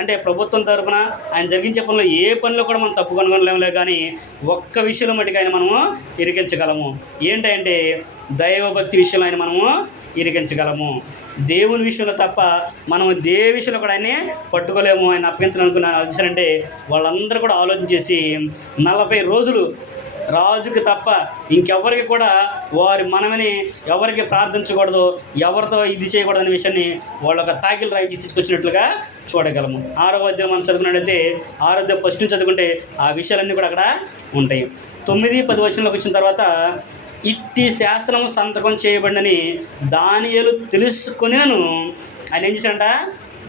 అంటే ప్రభుత్వం తరఫున ఆయన జరిగించే పనిలో ఏ పనిలో కూడా మనం తప్పు కనుగొనలేములే, కానీ ఒక్క విషయంలో మటుకు ఆయన మనము ఇరికించగలము. ఏంటంటే దైవభక్తి విషయంలో ఆయన మనము ఇరికించగలము. దేవుని విషయంలో తప్ప మనము ఏ విషయంలో కూడా ఆయన్ని పట్టుకోలేము, ఆయన అప్పగించాలనుకున్న అంటే వాళ్ళందరూ కూడా ఆలోచన చేసి 40 రోజులు రాజుకి తప్ప ఇంకెవరికి కూడా వారి మనమని ఎవరికి ప్రార్థించకూడదు, ఎవరితో ఇది చేయకూడదు అనే విషయాన్ని వాళ్ళు ఒక తాకిలు రాయించి తీసుకొచ్చినట్లుగా చూడగలము. 6వ అధ్యాయం మనం చదువుకున్నట్లయితే 6వ అధ్యాయం ఫస్ట్ నుంచి చదువుకుంటే ఆ విషయాలన్నీ కూడా అక్కడ ఉంటాయి. 9-10 వచనంలోకి వచ్చిన తర్వాత ఇట్టి శాసనము సంతకం చేయబడినని దానియేలు తెలుసుకొనినను ఆయన ఏం చేశాడంట,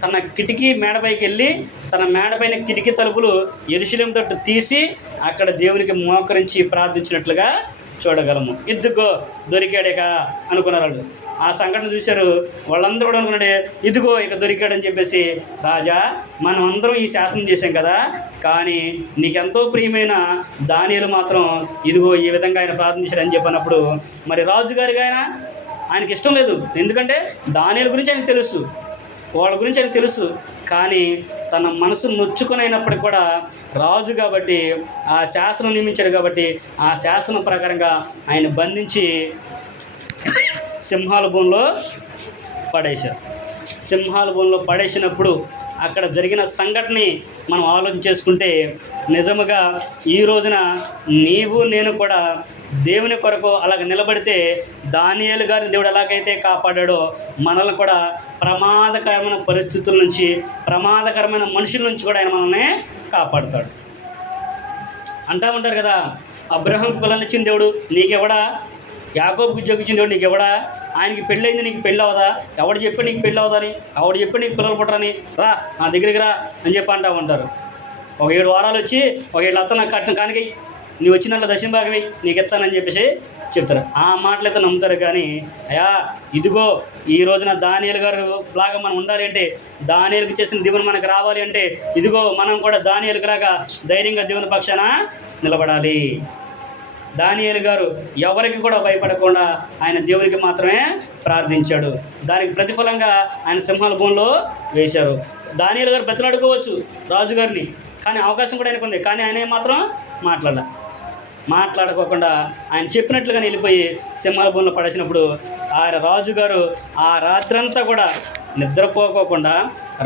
తన కిటికీ మేడపైకి వెళ్ళి తన మేడపైన కిటికీ తలుపులు యెరూషలేము తట్టు తీసి అక్కడ దేవునికి మోకరించి ప్రార్థించినట్లుగా చూడగలము. ఇదిగో దొరికాడేకా అనుకున్నారు వాళ్ళు. ఆ సంఘటన చూశారు వాళ్ళందరూ కూడా అనుకున్నాడే, ఇదిగో ఇక దొరికాడని చెప్పేసి, రాజా మనం అందరం ఈ శాసనం చేశాం కదా, కానీ నీకెంతో ప్రియమైన దానియేలు మాత్రం ఇదిగో ఈ విధంగా ఆయన ప్రార్థించాడని చెప్పినప్పుడు మరి రాజుగారికి ఆయనకి ఇష్టం లేదు. ఎందుకంటే దానియేలు గురించి ఆయనకు తెలుసు, వాళ్ళ గురించి ఆయనకు తెలుసు, కానీ తన మనసు నొచ్చుకొనైనప్పటికీ కూడా రాజు కాబట్టి ఆ శాసనం నియమించాడు కాబట్టి ఆ శాసనం ప్రకారంగా ఆయన బంధించి సింహాల భూమిలో పడేశారు. సింహాల భూమిలో పడేసినప్పుడు అక్కడ జరిగిన సంఘటనని మనం ఆలోచన చేసుకుంటే నిజముగా ఈ రోజున నీవు నేను కూడా దేవుని కొరకు అలాగ నిలబడితే దానియేలు గారిని దేవుడు ఎలాగైతే కాపాడాడో మనల్ని కూడా ప్రమాదకరమైన పరిస్థితుల నుంచి, ప్రమాదకరమైన మనుషుల నుంచి కూడా ఆయన మనల్ని కాపాడుతాడు. అంటూ ఉంటారు కదా, అబ్రహాంకు పిల్లల్ని ఇచ్చిన దేవుడు నీకెవడా, యాకోబుకి ఉద్యోగం ఇచ్చిన దేవుడు నీకెవడా, ఆయనకి పెళ్ళయింది నీకు పెళ్ళి అవదా, ఎవడు చెప్పి నీకు పెళ్ళి అవదని, ఎవడు చెప్పి నీకు పిల్లలు పుట్టరని, రా నా దగ్గరికి రా అని చెప్పి అంటూ ఉంటారు. ఒక 7 వారాలు వచ్చి ఒక 7 లక్షలు నాకు కట్టిన కానికై నీవు వచ్చినట్లు దశమ భాగమే నీకు ఎత్తానని చెప్పేసి చెప్తారు. ఆ మాటలు అయితే నమ్ముతారు. కానీ అయ్యా ఇదిగో ఈ రోజున దానియేలు గారు లాగా మనం ఉండాలి అంటే, దానియేలుకి చేసిన దీవెన మనకు రావాలి అంటే, ఇదిగో మనం కూడా దానియేలుకి లాగా ధైర్యంగా దేవుని పక్షాన నిలబడాలి. దానియేలు గారు ఎవరికి కూడా భయపడకుండా ఆయన దేవునికి మాత్రమే ప్రార్థించాడు. దానికి ప్రతిఫలంగా ఆయన సింహాల భూమిలో వేశారు. దానియేలు గారు బ్రతిలాడుకోవచ్చు రాజుగారిని, కానీ అవకాశం కూడా ఆయనకు ఉంది, కానీ ఆయన మాత్రం మాట్లాడుకోకుండా ఆయన చెప్పినట్లుగా వెళ్ళిపోయి సింహాల భూమిలో పడేసినప్పుడు ఆయన రాజుగారు ఆ రాత్రంతా కూడా నిద్రపోకోకుండా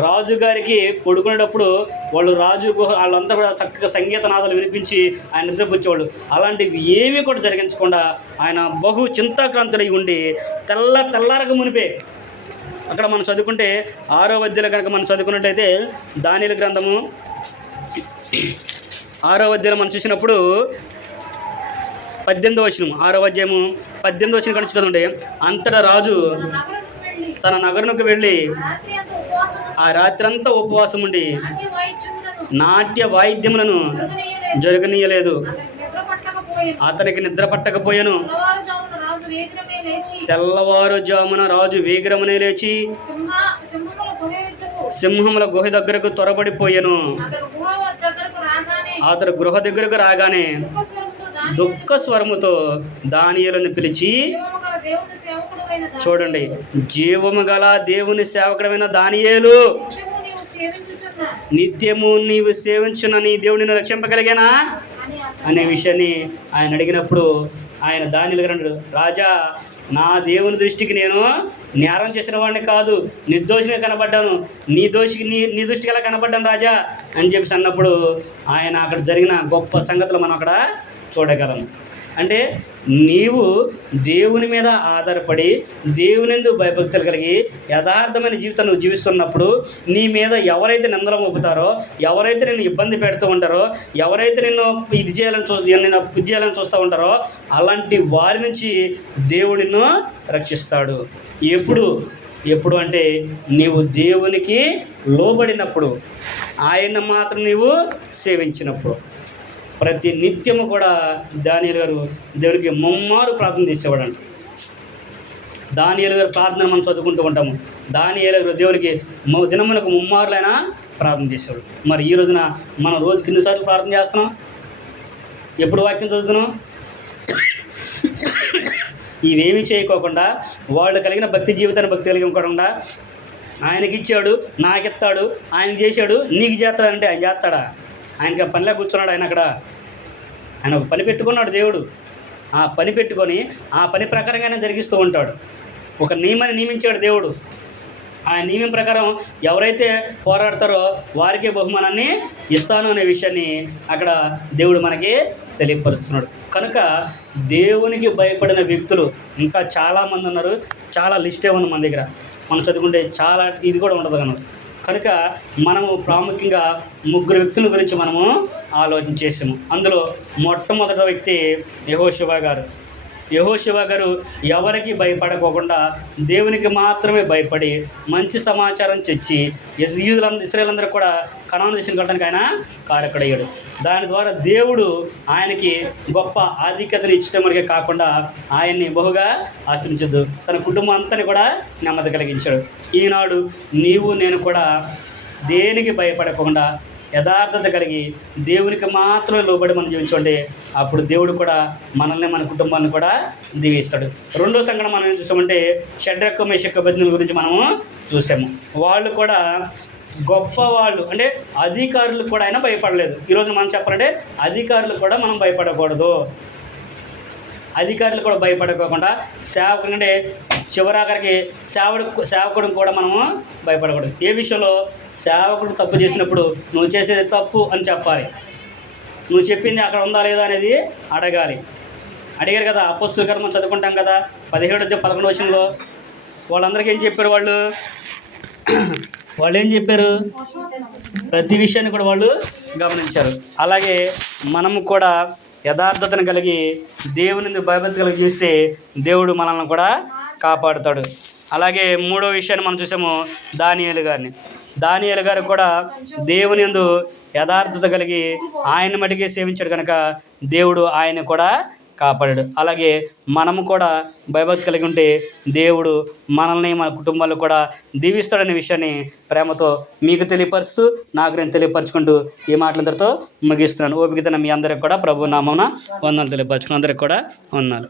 రాజుగారికి పడుకునేటప్పుడు వాళ్ళంతా కూడా చక్కగా సంగీత నాదాలు వినిపించి ఆయన నిద్రపుచ్చేవాళ్ళు. అలాంటివి ఏమీ కూడా జరిగించకుండా ఆయన బహు చింతాక్రాంతుడై ఉండి తెల్లారక మునిపే అక్కడ మనం చదువుకుంటే 6వ అధ్యాయంలో కనుక మనం చదువుకున్నట్టయితే దానియేలు గ్రంథము 6వ అధ్యాయం మనం చూసినప్పుడు 18వ వచనం, 6వ అధ్యాయము 18వ వచనం కనుక చదువుకుంటే, అంతటా రాజు తన నగరునికి వెళ్ళి ఆ రాత్రంతా ఉపవాసం ఉండి నాట్య వాయిద్యములను జరగనీయలేదు. అతనికి నిద్ర పట్టకపోయాను. తెల్లవారుజామున రాజు వేగిరమునే లేచి సింహముల గుహ దగ్గరకు త్వరబడిపోయాను. అతడు గృహ దగ్గరకు రాగానే దుఃఖ స్వరముతో దానియేలును పిలిచి, చూడండి, జీవము గల దేవుని సేవకుడమైన దానియేలు, నిత్యము నీవు సేవించున్న నీ దేవుడిని రక్షింపగలిగానా అనే విషయాన్ని ఆయన అడిగినప్పుడు ఆయన దానియేలు గారు అన్నాడు, రాజా నా దేవుని దృష్టికి నేను నేరం చేసిన వాడిని కాదు, నిర్దోషిగా కనబడ్డాను, నీ దృష్టికి ఎలా కనబడ్డాను రాజా అని చెప్పేసి అన్నప్పుడు ఆయన అక్కడ జరిగిన గొప్ప సంగతులు మనం అక్కడ చూడగలం. అంటే నీవు దేవుని మీద ఆధారపడి దేవునిందు భయభక్తులు కలిగి యథార్థమైన జీవితం నువ్వు జీవిస్తున్నప్పుడు నీ మీద ఎవరైతే నిందలు మోపుతారో, ఎవరైతే నిన్ను ఇబ్బంది పెడుతూ ఉంటారో, ఎవరైతే నిన్ను ఇది చేయాలని చూస్తూ ఉంటారో అలాంటి వారి నుంచి దేవుడు నిన్ను రక్షిస్తాడు. ఎప్పుడు అంటే నీవు దేవునికి లోబడినప్పుడు, ఆయన మాత్రం నీవు సేవించినప్పుడు. ప్రతి నిత్యము కూడా దానియేలు గారు దేవునికి ముమ్మారు ప్రార్థన చేసేవాడు అంట. దానియేలు గారు ప్రార్థన మనం చదువుకుంటూ ఉంటాము. దానియేలు గారు దేవునికి దినములకు ముమ్మారులైనా ప్రార్థన చేసేవాడు. మరి ఈ రోజున మనం రోజుకి ఎన్నిసార్లు ప్రార్థన చేస్తున్నాం? ఎప్పుడు వాక్యం చదువుతున్నాం? ఇవేమీ చేయకోకుండా వాళ్ళు కలిగిన భక్తి జీవితాన్ని భక్తి కలిగి ఉండకుండా ఆయనకి ఇచ్చాడు, నాకు ఇస్తాడు, ఆయనకి చేశాడు, నీకు చేస్తాడంటే ఆయన చేస్తాడా? ఆయనకి పనిలో కూర్చున్నాడు. ఆయన ఒక పని పెట్టుకున్నాడు దేవుడు. ఆ పని పెట్టుకొని ఆ పని ప్రకారంగానే జరిగిస్తూ ఉంటాడు. ఒక నియమాన్ని నియమించాడు దేవుడు. ఆ నియమం ప్రకారం ఎవరైతే పోరాడతారో వారికే బహుమానాన్ని ఇస్తాను అనే విషయాన్ని అక్కడ దేవుడు మనకి తెలియపరుస్తున్నాడు. కనుక దేవునికి భయపడిన వ్యక్తులు ఇంకా చాలామంది ఉన్నారు. చాలా లిస్టే ఉంది మన దగ్గర. మనం చదువుకుంటే చాలా ఇది కూడా ఉండదు కనుక మనము ప్రాముఖ్యంగా 3 వ్యక్తుల గురించి మనము ఆలోచించేసాము. అందులో మొట్టమొదటి వ్యక్తి యెహోషువ గారు ఎవరికి భయపడకోకుండా దేవునికి మాత్రమే భయపడి మంచి సమాచారం తెచ్చి ఇశ్రాయేలందరూ కూడా కనాను దేశం వెళ్ళడానికి ఆయన కారకుడయ్యాడు. దాని ద్వారా దేవుడు ఆయనకి గొప్ప ఆధిక్యతను ఇచ్చటమనికే కాకుండా ఆయన్ని బహుగా ఆచరించద్దు, తన కుటుంబం అంతని కూడా నెమ్మది కలిగించాడు. ఈనాడు నీవు నేను కూడా దేనికి భయపడకుండా యథార్థత కలిగి దేవునికి మాత్రమే లోబడి మనం జీవించండి. అప్పుడు దేవుడు కూడా మనల్ని, మన కుటుంబాన్ని కూడా దీవిస్తాడు. రెండో సంఘటన మనం ఏం చూసామంటే షడ్రక్ మేషక్ అబేద్నెగో గురించి మనము చూసాము. వాళ్ళు కూడా గొప్పవాళ్ళు, అంటే అధికారులు కూడా ఆయన భయపడలేదు. ఈరోజు మనం చెప్పాలంటే అధికారులు కూడా మనం భయపడకూడదు. అధికారులు కూడా భయపడకోకుండా సేవకుడు, అంటే చివరాఖరికి సేవకుడిని కూడా మనము భయపడకూడదు. ఏ విషయంలో? సేవకుడు తప్పు చేసినప్పుడు నువ్వు చేసేది తప్పు అని చెప్పాలి. నువ్వు చెప్పింది అక్కడ ఉందా లేదా అనేది అడిగారు కదా. అపోస్తలుల కార్యములు చదువుకుంటాం కదా, 17-11 వచనంలో వాళ్ళందరికీ ఏం చెప్పారు? వాళ్ళు ఏం చెప్పారు? ప్రతి విషయాన్ని కూడా వాళ్ళు గమనించారు. అలాగే మనము కూడా యథార్థతను కలిగి దేవుని భయభక్తి కలిగి చూస్తే దేవుడు మనల్ని కూడా కాపాడుతాడు. అలాగే మూడో విషయాన్ని మనం చూసాము దానియేలు గారు కూడా దేవుని యందు యథార్థత కలిగి ఆయన మటుకే సేవించాడు కనుక దేవుడు ఆయన కూడా కాపాడాడు. అలాగే మనము కూడా భయభక్తి కలిగి ఉంటే దేవుడు మనల్ని, మన కుటుంబాలు కూడా దీవిస్తాడనే విషయాన్ని ప్రేమతో మీకు తెలియపరుస్తూ, నాకు నేను తెలియపరచుకుంటూ ఈ మాటలందరితో ముగిస్తున్నాను. ఓపికతోనే మీ అందరికి కూడా ప్రభు నామమున వందనాలు తెలియపరచుకుని అందరికి కూడా వందనాలు.